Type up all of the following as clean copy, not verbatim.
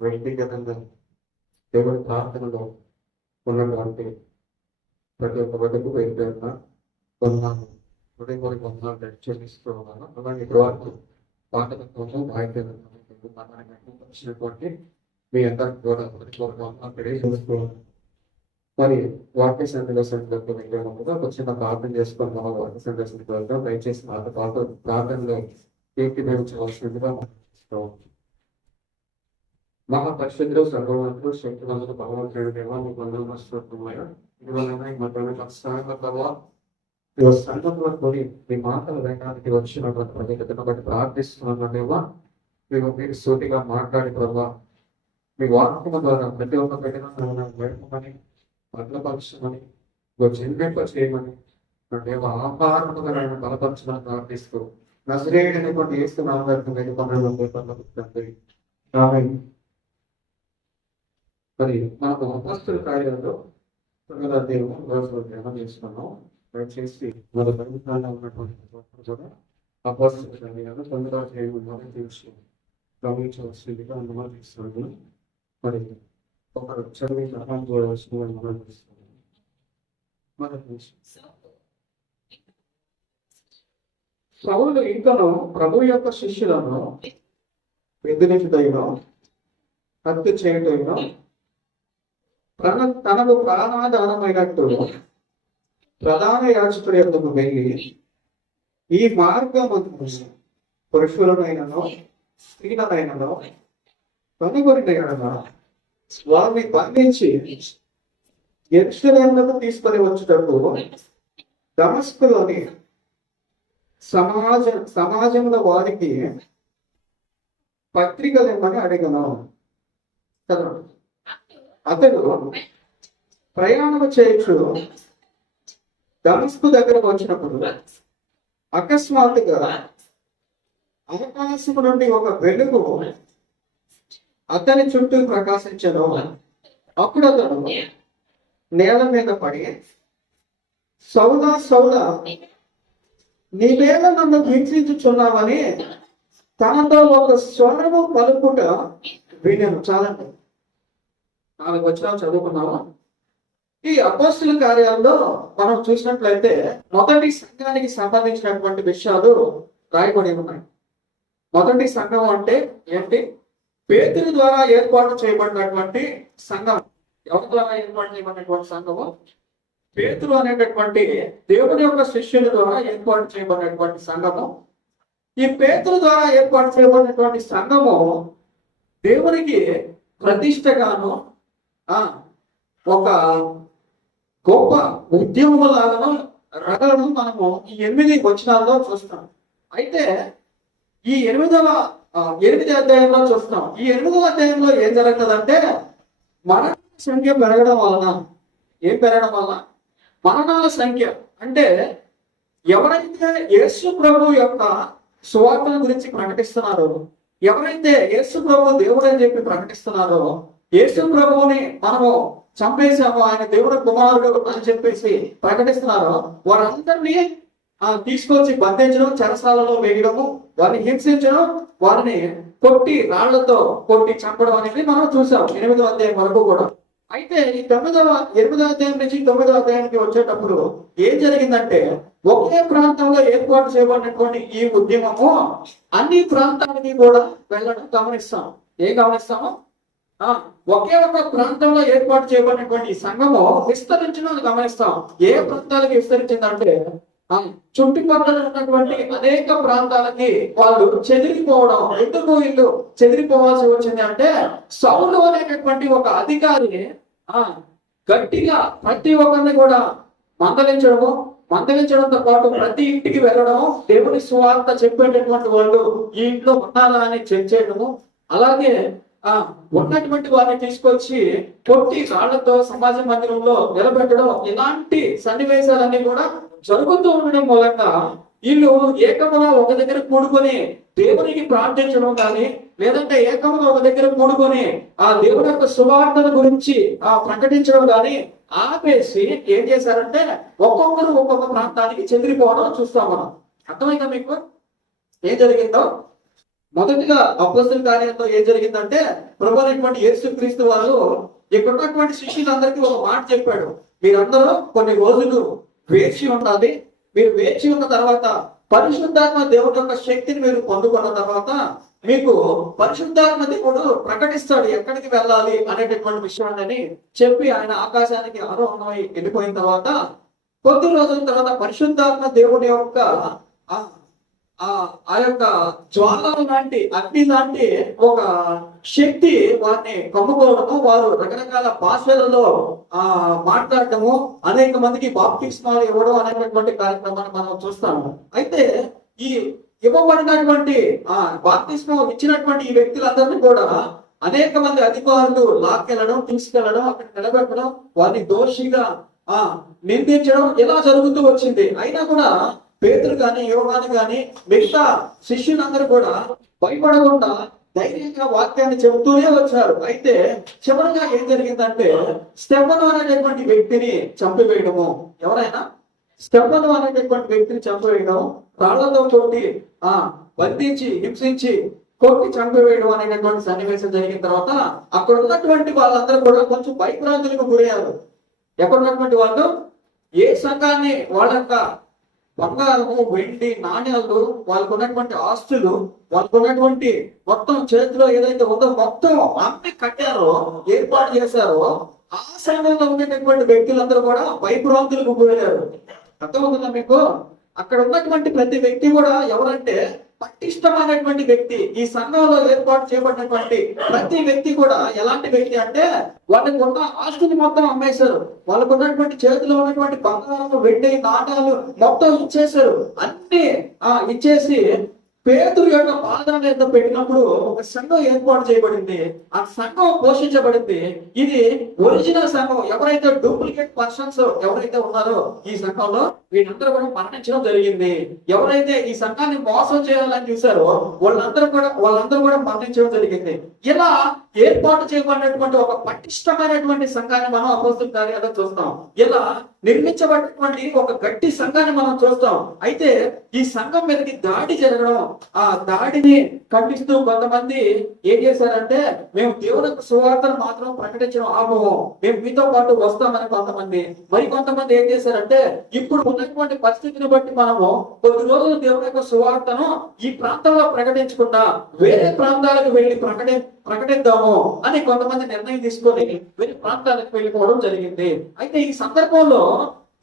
వ్యక్తిగతంగా దేవుడి ప్రార్థనలో ఉన్నటువంటి ప్రతి ఒక్క బిడ్డకు పేరు పేరున వందనాలు, హృదయపూర్వక వందనాలు చెల్లిస్తూ ఉన్నాను. అలాగే ఇప్పటివరకు పాటల కోసం వచ్చినటువంటి మీ అందరికి కూడా హృదయపూర్వక వందనాలు తెలియజేస్తూ ఉన్నాను. మరి వాక్య సందేశంలోకి వెళ్ళినప్పుడు ఒక చిన్న ప్రార్థన చేసుకొని మన వాక్య సందేశంకి వెళ్తాం. దయచేసి నాతో పాటు ప్రార్థనలో ఏకీభవించవలసిందిగా మహాపరిశుద్ధుడు సర్వవంతుడు శక్తివంతుడు భగవంతుడు దేవా మీకు వందనాలు స్తోత్రములయ్యా. ఇదివలన ఈ మధ్యలో సంఘంలో కొని మీ మాటలు వినడానికి వచ్చినటువంటి ప్రత్యేకతను బట్టి ప్రార్థిస్తున్నాను దేవా. మీరు సూటిగా మాట్లాడి ప్రభావ మీ వాక్యము ద్వారా ప్రతి ఒక్క పెట్టిన వేడుకమని బలపరచమని జన్మింప చేయమని దేవ ఆహారముగా నన్ను బలపరచమని ప్రార్థిస్తూ నజరేయుడైనటువంటి యేసు నామమున వేడుకొనుచున్నాను. ఆమేన్. మరి మనకు అపొస్తలుల కార్యాలలో 9వ అధ్యాయం రోజు ధ్యానం చేసుకున్నాం. దయచేసి మన బైబిల్లో ఉన్నటువంటి కూడా అపొస్తలుల కార్యాలు 9వ అధ్యాయం మొదటి విషయం గమనించవలసిందిగా అనుమతిస్తున్నాను. మరి ఒకరు చదివి సహాయం చేయవలసిందిగా అనుమతిస్తున్నాను. సౌలు ఇంకను ప్రభు యొక్క శిష్యులను బెదిరించుటైనో హత్య చేయటైనో తనకు ప్రాణాధారమైనట్టు ప్రధాన యాజకుడి యొద్దకు వెళ్ళి ఈ మార్గమందు పురుషులనైనను స్త్రీలనైనను కనుగొనినైనను వారిని బంధించి యెరూషలేమునకు తీసుకొని వచ్చుటకు దమస్కులోని సమాజంలో వారికి పత్రికలేమని అడిగను. అతడు ప్రయాణం చేయొచ్చు దమస్కు దగ్గరకు వచ్చినప్పుడు అకస్మాత్తుగా ఆకాశం నుండి ఒక వెలుగు అతని చుట్టూ ప్రకాశించను. అప్పుడు అతను నేల మీద పడి సౌలా సౌలా నీవేళ నన్ను హింసించుచున్నావని తనతో ఒక స్వరము పలుకుట వినను. చాలండి, 4 వచనాలు చదువుకున్నాము. ఈ అపొస్తలుల కార్యాల్లో మనం చూసినట్లయితే మొదటి సంఘానికి సంబంధించినటువంటి విషయాలు రాయబడి ఉన్నాయి. మొదటి సంఘం అంటే ఏంటి? పేతురు ద్వారా ఏర్పాటు చేయబడినటువంటి సంఘం. ఎవరి ద్వారా ఏర్పాటు చేయబడినటువంటి సంఘము? పేతురు అనేటటువంటి దేవుని యొక్క శిష్యుల ద్వారా ఏర్పాటు చేయబడినటువంటి సంఘము. ఈ పేతురు ద్వారా ఏర్పాటు చేయబడినటువంటి సంఘము దేవునికి ప్రతిష్టగాను ఒక గొప్ప ఉద్యమలాగాను రగలను మనము ఈ 8 వచనాల్లో చూస్తాం. అయితే ఈ 8వ అధ్యాయంలో చూస్తాం. ఈ 8వ అధ్యాయంలో ఏం జరుగుతుందంటే మరణాల సంఖ్య పెరగడం వలన ఏం పెరగడం వలన మరణాల సంఖ్య అంటే ఎవరైతే యేసు ప్రభు యొక్క సువార్తల గురించి ప్రకటిస్తున్నారో, ఎవరైతే యేసు ప్రభు దేవుడు అని చెప్పి ప్రకటిస్తున్నారో, యేసు ప్రభువుని మనము చంపేశాము, ఆయన దేవుడు కుమారుడు అని చెప్పేసి ప్రకటిస్తున్నారో వారందరినీ తీసుకొచ్చి బంధించడం, చెరసాలలో వేయడము, వారిని హింసించడం, వారిని కొట్టి రాళ్లతో కొట్టి చంపడం అనేది మనం చూసాం 8వ అధ్యాయం వరకు కూడా. అయితే ఈ 8వ అధ్యాయం నుంచి 9వ అధ్యాయానికి వచ్చేటప్పుడు ఏం జరిగిందంటే ఒకే ప్రాంతంలో ఏర్పాటు చేయబడినటువంటి ఈ ఉద్యమము అన్ని ప్రాంతానికి కూడా వెళ్ళడం గమనిస్తాం. ఏం గమనిస్తాము? ఒకే ఒక ప్రాంతంలో ఏర్పాటు చేయబడినటువంటి సంఘము విస్తరించడం గమనిస్తాం. ఏ ప్రాంతాలకు విస్తరించిందంటే చుట్టుపక్కల ఉన్నటువంటి అనేక ప్రాంతాలకి వాళ్ళు చెదిరిపోవడం. ఎందుకు వీళ్ళు చెదిరిపోవాల్సి వచ్చింది అంటే సౌలు అనేటటువంటి ఒక అధికారి గట్టిగా ప్రతి ఒక్కరిని కూడా మందలించడంతో పాటు ప్రతి ఇంటికి వెళ్ళడము, దేవుని సువార్త చెప్పేటటువంటి వాళ్ళు ఈ ఇంట్లో ఉన్నారా అని చెక్ చేయడము, అలాగే ఉన్నటువంటి వారిని తీసుకొచ్చి కొట్టి రాళ్లతో సమాజ మందిరంలో నిలబెట్టడం, ఇలాంటి సన్నివేశాలన్నీ కూడా జరుగుతూ ఉండడం మూలంగా వీళ్ళు ఏకముగా ఒక దగ్గర కూడుకొని దేవునికి ప్రార్థించడం కానీ, లేదంటే ఏకముగా ఒక దగ్గర కూడుకొని ఆ దేవుని యొక్క సువార్తల గురించి ప్రకటించడం కానీ ఆపేసి ఏం చేశారంటే ఒక్కొక్కరు ఒక్కొక్క ప్రాంతానికి చెదిరిపోవడం చూస్తాం మనం. అర్థమైందా మీకు ఏం జరిగిందో? మొదటిగా అపోస్తలుల కార్యంలో ఏం జరిగిందంటే ప్రభు అయినటువంటి యేసుక్రీస్తు వారు ఇక్కడ ఉన్నటువంటి శిష్యులందరికీ ఒక మాట చెప్పాడు. మీరందరూ కొన్ని రోజులు వేచి ఉండాలి. మీరు వేచి ఉన్న తర్వాత పరిశుద్ధాత్మ దేవుడి యొక్క శక్తిని మీరు పొందుకున్న తర్వాత మీకు పరిశుద్ధాత్మ దేవుడు ప్రకటిస్తాడు ఎక్కడికి వెళ్ళాలి అనేటటువంటి విషయాన్ని చెప్పి ఆయన ఆకాశానికి ఆరోహణమై వెళ్ళిపోయిన తర్వాత కొద్ది రోజుల తర్వాత పరిశుద్ధాత్మ దేవుడి యొక్క ఆ యొక్క జ్వాల లాంటి అగ్ని లాంటి ఒక శక్తి వారిని కమ్ముకోవడము, వారు రకరకాల భాషలలో మాట్లాడటము, అనేక మందికి బాప్తిస్మాలు ఇవ్వడం అనేటటువంటి కార్యక్రమాన్ని మనం చూస్తాము. అయితే ఈ ఇవ్వబడినటువంటి బాప్తిస్మం ఇచ్చినటువంటి ఈ వ్యక్తులందరినీ కూడా అనేక మంది అధికారులు లాక్కెళ్ళడం, తీసుకెళ్లడం, అక్కడ నిలబెట్టడం, వారిని దోషిగా నిందించడం ఇలా జరుగుతూ వచ్చింది. అయినా కూడా పేతురు గాని యోహాను గాని మిగతా శిష్యులందరూ కూడా భయపడకుండా ధైర్యంగా వాక్యాన్ని చెబుతూనే వచ్చారు. అయితే చివరిగా ఏం జరిగిందంటే స్టెఫను అనేటటువంటి వ్యక్తిని చంపివేయడము, ఎవరైనా స్టెఫను అనేటటువంటి వ్యక్తిని చంపివేయడం, రాళ్లతో కొట్టి బంధించి హింసించి కొట్టి చంపివేయడం అనేటటువంటి సన్నివేశం జరిగిన తర్వాత అక్కడ ఉన్నటువంటి వాళ్ళందరూ కూడా కొంచెం భయభ్రాంతులకు గురయ్యారు. ఎక్కడ ఉన్నటువంటి వాళ్ళు ఏ సంఘాన్ని వాళ్ళ యొక్క బంగారము, వెండి, నాణ్యాలు, వాళ్ళకు ఉన్నటువంటి ఆస్తులు, వాళ్ళకు ఉన్నటువంటి మొత్తం చేతిలో ఏదైతే ఉందో మొత్తం అమ్మి కట్టారో, ఏర్పాటు చేశారో, ఆ సమయంలో ఉండేటటువంటి వ్యక్తులందరూ కూడా భయభ్రాంతులకు గురయ్యారు. అర్థమవుతుందా మీకు? అక్కడ ఉన్నటువంటి ప్రతి వ్యక్తి కూడా ఎవరంటే పటిష్టమైనటువంటి వ్యక్తి. ఈ సంఘంలో ఏర్పాటు చేయబడినటువంటి ప్రతి వ్యక్తి కూడా ఎలాంటి వ్యక్తి అంటే వాళ్ళకి ఉన్న ఆస్తిని మొత్తం అమ్మేశారు. వాళ్ళకు ఉన్నటువంటి చేతిలో ఉన్నటువంటి బంగారం, వెండి, నాణాలు మొత్తం ఇచ్చేశారు. అన్ని ఇచ్చేసి పేతురు యొక్క పాదం మీద పెట్టినప్పుడు ఒక సంఘం ఏర్పాటు చేయబడింది. ఆ సంఘం పోషించబడింది. ఇది ఒరిజినల్ సంఘం. ఎవరైతే డూప్లికేట్ పర్సన్స్ ఎవరైతే ఉన్నారో ఈ సంఘంలో వీళ్ళందరూ కూడా మరణించడం జరిగింది. ఎవరైతే ఈ సంఘాన్ని మోసం చేయాలని చూసారో వాళ్ళందరూ కూడా మరణించడం జరిగింది. ఇలా ఏర్పాటు చేయబడినటువంటి ఒక పటిష్టమైనటువంటి సంఘాన్ని మనం అపోస్తలుల కార్యాల్లో చూస్తాం. ఇలా నిర్మించబడినటువంటి ఒక గట్టి సంఘాన్ని మనం చూస్తాం. అయితే ఈ సంఘం మీదకి దాడి జరగడం, ఆ దాడిని ఖండిస్తూ కొంతమంది ఏం చేశారంటే మేము దేవుని సువార్తను మాత్రం ప్రకటించడం ఆపము, మేము మీతో పాటు వస్తామని కొంతమంది. మరి కొంతమంది ఏం చేశారంటే ఇప్పుడు ఉన్నటువంటి పరిస్థితిని బట్టి మనము కొద్ది రోజులు దేవుని యొక్క సువార్తను ఈ ప్రాంతంలో ప్రకటించకుండా వేరే ప్రాంతాలకు వెళ్ళి ప్రకటిద్దాము అని కొంతమంది నిర్ణయం తీసుకొని వేరే ప్రాంతాలకు వెళ్ళిపోవడం జరిగింది. అయితే ఈ సందర్భంలో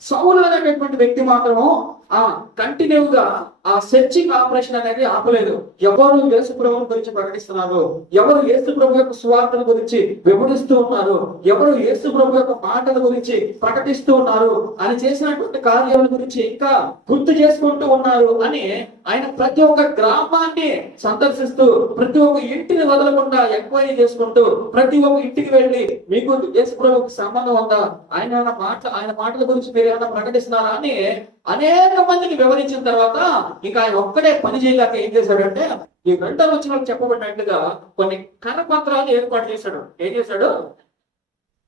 సౌలు అనేటటువంటి వ్యక్తి మాత్రము కంటిన్యూగా సెర్చింగ్ ఆపరేషన్ అనేది ఆపలేదు. ఎవరు యేసు ప్రభువు గురించి ప్రకటిస్తున్నారు, ఎవరు యేసు ప్రభు యొక్క సువార్తల గురించి వివరిస్తూ ఉన్నారు, ఎవరు యేసు ప్రభు యొక్క మాటల గురించి ప్రకటిస్తూ ఉన్నారు అని చేసినటువంటి కార్యాల గురించి ఇంకా గుర్తు చేసుకుంటూ ఉన్నారు అని ఆయన ప్రతి ఒక్క గ్రామాన్ని సందర్శిస్తూ ప్రతి ఒక్క ఇంటిని వదలకుండా ఎంక్వైరీ చేసుకుంటూ ప్రతి ఒక్క ఇంటికి వెళ్ళి మీకు యేసు ప్రభువుకి సంబంధం ఉందా, ఆయన మాటల గురించి మీరు ఏమైనా ప్రకటిస్తున్నారా అని అనేక మందికి వివరించిన తర్వాత ఇంకా ఆయన ఒక్కడే పని చేయలేక ఏం చేశాడంటే ఈ రెండవ వచనంలో చెప్పబడినట్లుగా కొన్ని కరపత్రాలు ఏర్పాటు చేశాడు. ఏం చేశాడు?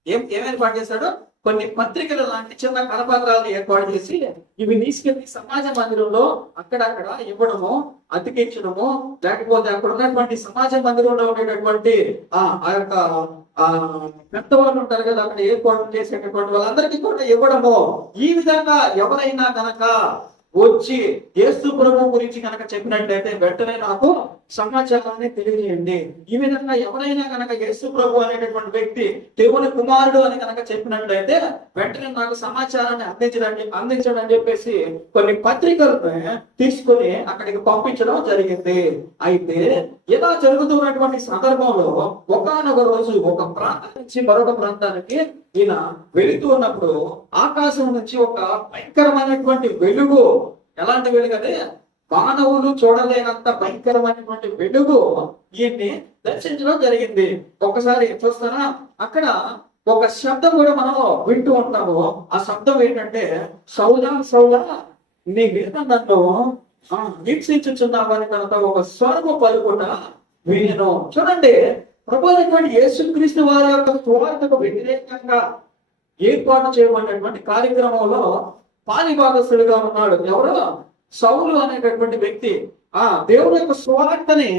ఏం ఏర్పాటు చేశాడు? కొన్ని పత్రికలు లాంటి చిన్న కరపత్రాలను ఏర్పాటు చేసి ఇవి తీసుకెళ్లి సమాజ మందిరంలో అక్కడక్కడ ఇవ్వడము, అతికించడము, లేకపోతే అక్కడ ఉన్నటువంటి సమాజ మందిరంలో ఉండేటటువంటి ఆ యొక్క పెద్దవాళ్ళు ఉంటారు కదా, అక్కడ ఏర్పాటు చేసేటటువంటి వాళ్ళందరికీ కూడా ఇవ్వడము. ఈ విధంగా ఎవరైనా కనుక వచ్చి యేసు ప్రభు గురించి కనుక చెప్పినట్లయితే వెంటనే నాకు సమాచారాన్ని తెలియజేయండి. ఈ విధంగా ఎవరైనా కనుక యేసు ప్రభు అనేటటువంటి వ్యక్తి దేవుని కుమారుడు అని కనుక చెప్పినట్లయితే వెంటనే నాకు సమాచారాన్ని అందించడం అని చెప్పేసి కొన్ని పత్రికలను తీసుకొని అక్కడికి పంపించడం జరిగింది. అయితే ఇలా జరుగుతున్నటువంటి సందర్భంలో ఒకానొక రోజు ఒక ప్రాంతం నుంచి మరొక ప్రాంతానికి ఈయన వెళుతూ ఉన్నప్పుడు ఆకాశం నుంచి ఒక భయంకరమైనటువంటి వెలుగు, ఎలాంటి వెలుగు అంటే మానవులు చూడలేనంత భయంకరమైనటువంటి వెలుగు ఈయన్ని దర్శించడం జరిగింది. ఒకసారి చూస్తారా, అక్కడ ఒక శబ్దం కూడా మనం వింటూ ఉంటాము. ఆ శబ్దం ఏంటంటే సౌలా సౌలా నీ మీద నన్ను హింసించుచున్నావు అని కనుక ఒక స్వరము పలుకుట వినను. చూడండి, ప్రభు అయినటువంటి యేసుక్రీస్తు వారి యొక్క సువార్తకు వ్యతిరేకంగా ఏర్పాటు చేయబడినటువంటి కార్యక్రమంలో పాలిభాగస్తుడిగా ఉన్నాడు. ఎవరు? సౌలు అనేటటువంటి వ్యక్తి దేవుని యొక్క సువార్తని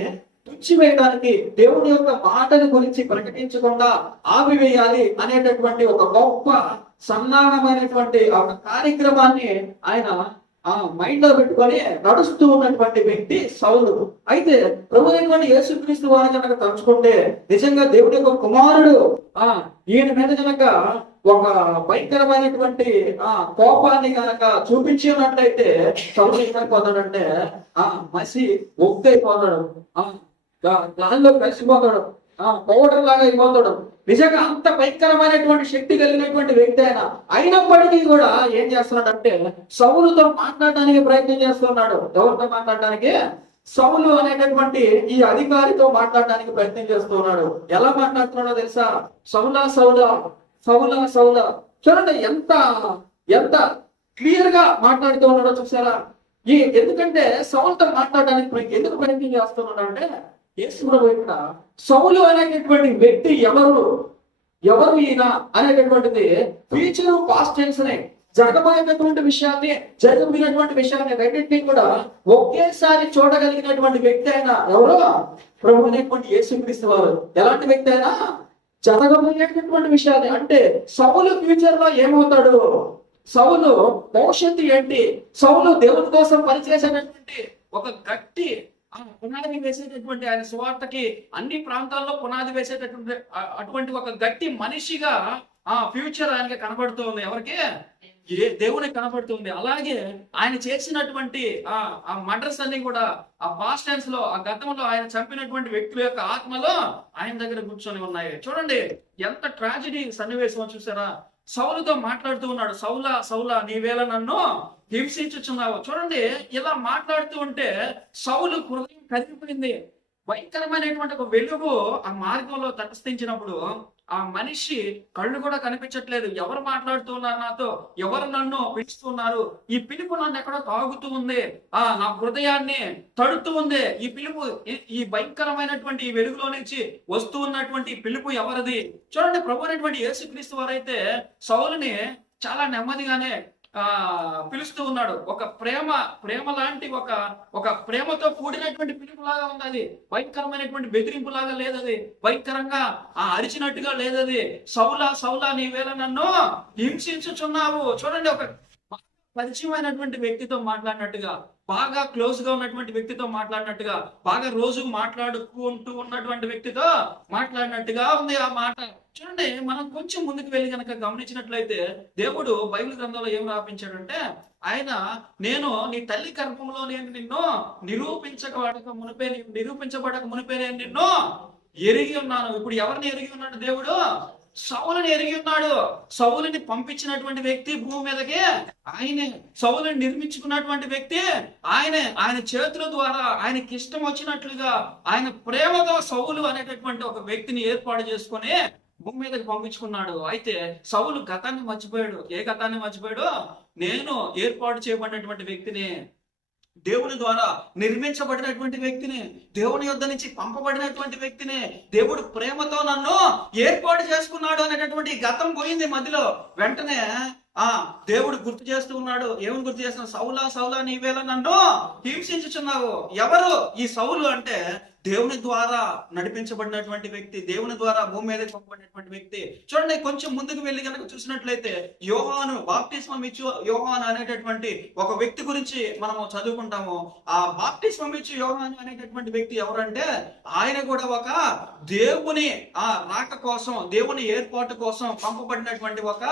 తుడిచివేయడానికి, దేవుని యొక్క మాటల గురించి ప్రకటించకుండా ఆపివేయాలి అనేటటువంటి ఒక గొప్ప సన్నాహమైనటువంటి ఒక కార్యక్రమాన్ని ఆయన మైండ్ లో పెట్టుకొని నడుస్తూ ఉన్నటువంటి వ్యక్తి సౌలు. అయితే ప్రభువైనటువంటి యేసుక్రీస్తు వారు కనుక తలుచుకుంటే నిజంగా దేవుడి యొక్క కుమారుడు ఈయన మీద కనుక ఒక భయంకరమైనటువంటి కోపాన్ని కనుక చూపించి ఉన్నట్టయితే సౌలు ఏమైపోతాడంటే మసి ఒక్కైపోతాడు, గాల్లో కలిసిపోతాడు, పౌడర్ లాగా అయిపోతాడు. నిజంగా అంత భయంకరమైనటువంటి శక్తి కలిగినటువంటి వ్యక్తి అయినప్పటికీ కూడా ఏం చేస్తున్నాడంటే సౌలుతో మాట్లాడడానికి ప్రయత్నం చేస్తున్నాడు. ఎవరితో మాట్లాడడానికి? సౌలు అనేటటువంటి ఈ అధికారితో మాట్లాడడానికి ప్రయత్నం చేస్తున్నాడు. ఎలా మాట్లాడుతున్నాడో తెలుసా? సౌలా సౌలా, సౌలా సౌలా. చూడండి ఎంత ఎంత క్లియర్ గా మాట్లాడుతూ ఉన్నాడో చూసారా? ఎందుకంటే సౌలుతో మాట్లాడడానికి ఎందుకు ప్రయత్నం చేస్తున్నాడు అంటే, యేసు ప్రభువు ఇక్కడ సౌలు అనేటటువంటి వ్యక్తి ఎవరు ఈయన అనేటటువంటిది ఫ్యూచర్ పాస్ట్ టెన్స్ నే, జరగబోయేటటువంటి విషయాన్ని, జరగబోయినటువంటి విషయాన్ని రెండింటినీ కూడా ఒకేసారి చూడగలిగినటువంటి వ్యక్తి అయినా ఎవరు? ప్రభు అనేటువంటి యేసుక్రీస్తు వారు. ఎలాంటి వ్యక్తి అయినా జరగబోయేటటువంటి విషయాన్ని, అంటే సౌలు ఫ్యూచర్ లో ఏమవుతాడు, సౌలు భవిష్యత్తు ఏంటి, సౌలు దేవుని కోసం పనిచేసేటటువంటి ఒక గట్టి పునాది వేసేటటువంటి, ఆయన సువార్తకి అన్ని ప్రాంతాల్లో పునాది వేసేటటువంటి అటువంటి ఒక గట్టి మనిషిగా ఫ్యూచర్ ఆయనకి కనబడుతుంది. ఎవరికి? దేవునికి కనబడుతుంది. అలాగే ఆయన చేసినటువంటి ఆ మర్డర్స్ అన్ని కూడా ఆ పాస్ట్ టెన్స్ లో, ఆ గతంలో ఆయన చంపినటువంటి వ్యక్తుల యొక్క ఆత్మలో ఆయన దగ్గర కూర్చొని ఉన్నాయి. చూడండి ఎంత ట్రాజడీ సన్నివేశం చూసారా? సౌలుతో మాట్లాడుతూ ఉన్నాడు, సౌలా సౌలా నీవేళ నన్ను హింసించుచున్నావు. చూడండి ఇలా మాట్లాడుతూ ఉంటే సౌలు హృదయం కదిలిపోయింది. భయంకరమైనటువంటి ఒక వెలుగు ఆ మార్గంలో తటస్థించినప్పుడు ఆ మనిషి కళ్ళు కూడా కనిపించట్లేదు. ఎవరు మాట్లాడుతూ ఉన్నారు నాతో, ఎవరు నన్ను పిలుస్తున్నారు, ఈ పిలుపు నన్ను ఎక్కడో తాగుతూ ఉంది, నా హృదయాన్ని తడుతూ ఉంది. ఈ పిలుపు, ఈ భయంకరమైనటువంటి ఈ వెలుగులో నుంచి వస్తూ ఉన్నటువంటి పిలుపు ఎవరిది? చూడండి, ప్రభు అనేటువంటి యేసుక్రీస్తు వారైతే సౌలుని చాలా నెమ్మదిగానే పిలుస్తూ ఉన్నాడు. ఒక ప్రేమ లాంటి ఒక ప్రేమతో కూడినటువంటి పిలుపు లాగా ఉంది. అది భయంకరమైనటువంటి బెదిరింపు లాగా లేదు, అది భయంకరంగా అరిచినట్టుగా లేదు. అది సౌలా సౌలా నీవేళ నన్ను హింసించుచున్నావు. చూడండి, ఒక పరిచయమైనటువంటి వ్యక్తితో మాట్లాడినట్టుగా, బాగా క్లోజ్ గా ఉన్నటువంటి వ్యక్తితో మాట్లాడినట్టుగా, బాగా రోజు మాట్లాడుకుంటూ ఉన్నటువంటి వ్యక్తితో మాట్లాడినట్టుగా ఉంది ఆ మాట. చూడండి, మనం కొంచెం ముందుకు వెళ్ళి కనుక గమనించినట్లయితే దేవుడు బైబిల్ గ్రంథంలో ఏం రాపించాడంటే, ఆయన నేను నీ తల్లి గర్భంలో నేను నిన్ను నిరూపించబడక మునిపే నేను నిన్ను ఎరిగి ఉన్నాను. ఇప్పుడు ఎవరిని ఎరిగి ఉన్నాడు దేవుడు? సౌలుని ఎరిగి ఉన్నాడు. సౌలుని పంపించినటువంటి వ్యక్తి భూమి మీదకి ఆయనే. సౌలుని నిర్మించుకున్నటువంటి వ్యక్తి ఆయనే. ఆయన చేతుల ద్వారా ఆయనకి ఇష్టం వచ్చినట్లుగా ఆయన ప్రేమతో సౌలు అనేటటువంటి ఒక వ్యక్తిని ఏర్పాటు చేసుకొని భూమి మీదకి పంపించుకున్నాడు. అయితే సౌలు గతాన్ని మర్చిపోయాడు. ఏ గతాన్ని మర్చిపోయాడు? నేను ఏర్పాటు చేయబడినటువంటి వ్యక్తిని, దేవుని ద్వారా నిర్మించబడినటువంటి వ్యక్తిని, దేవుని యొద్ద నుంచి పంపబడినటువంటి వ్యక్తిని, దేవుడు ప్రేమతో నన్ను ఏర్పాటు చేసుకున్నాడు అనేటటువంటి గతం పోయింది మధ్యలో. వెంటనే దేవుడు గుర్తు చేస్తూ ఉన్నాడు. ఏమని గుర్తు చేస్తున్నాడు? సౌలా సౌలా నీవేళ నన్ను హింసించుచున్నావు. ఎవరు ఈ సౌలు అంటే, దేవుని ద్వారా నడిపించబడినటువంటి వ్యక్తి, దేవుని ద్వారా భూమి మీద పంపబడినటువంటి వ్యక్తి. చూడండి, కొంచెం ముందుకు వెళ్ళి కనుక చూసినట్లయితే యోహాను, బాప్తిస్మం ఇచ్చు యోహాను అనేటటువంటి ఒక వ్యక్తి గురించి మనము చదువుకుంటాము. ఆ బాప్తిస్మం ఇచ్చు యోహాను అనేటటువంటి వ్యక్తి ఎవరంటే, ఆయన కూడా ఒక దేవుని రాక కోసం, దేవుని ఏర్పాటు కోసం పంపబడినటువంటి ఒక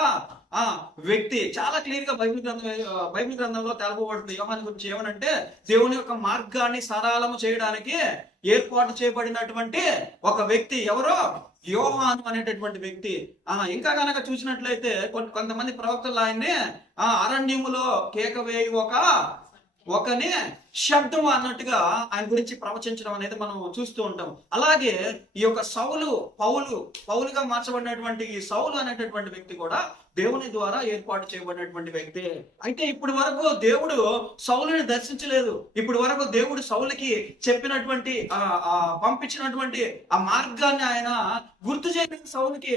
వ్యక్తి. చాలా క్లియర్ గా బైబిల్ గ్రంథంలో తెలపబడుతుంది యోహాను గురించి. ఏమనంటే, దేవుని యొక్క మార్గాన్ని సరళము చేయడానికి ఏర్పాటు చేయబడినటువంటి ఒక వ్యక్తి. ఎవరో? యోహాను అనేటటువంటి వ్యక్తి. ఇంకా కనుక చూసినట్లయితే కొంతమంది ప్రవక్తలు ఆయన్ని అరణ్యములో కేక వేయి ఒకని శబ్దం అన్నట్టుగా ఆయన గురించి ప్రవచించడం అనేది మనం చూస్తూ ఉంటాం. అలాగే ఈ యొక్క పౌలుగా మార్చబడినటువంటి ఈ సౌలు అనేటటువంటి వ్యక్తి కూడా దేవుని ద్వారా ఏర్పాటు చేయబడినటువంటి వ్యక్తి. అయితే ఇప్పటి వరకు దేవుడు సౌలుని దర్శించలేదు. ఇప్పటి వరకు దేవుడు సౌలుకి చెప్పినటువంటి పంపించినటువంటి ఆ మార్గాన్ని ఆయన గుర్తు చేయలేదు సౌలుకి.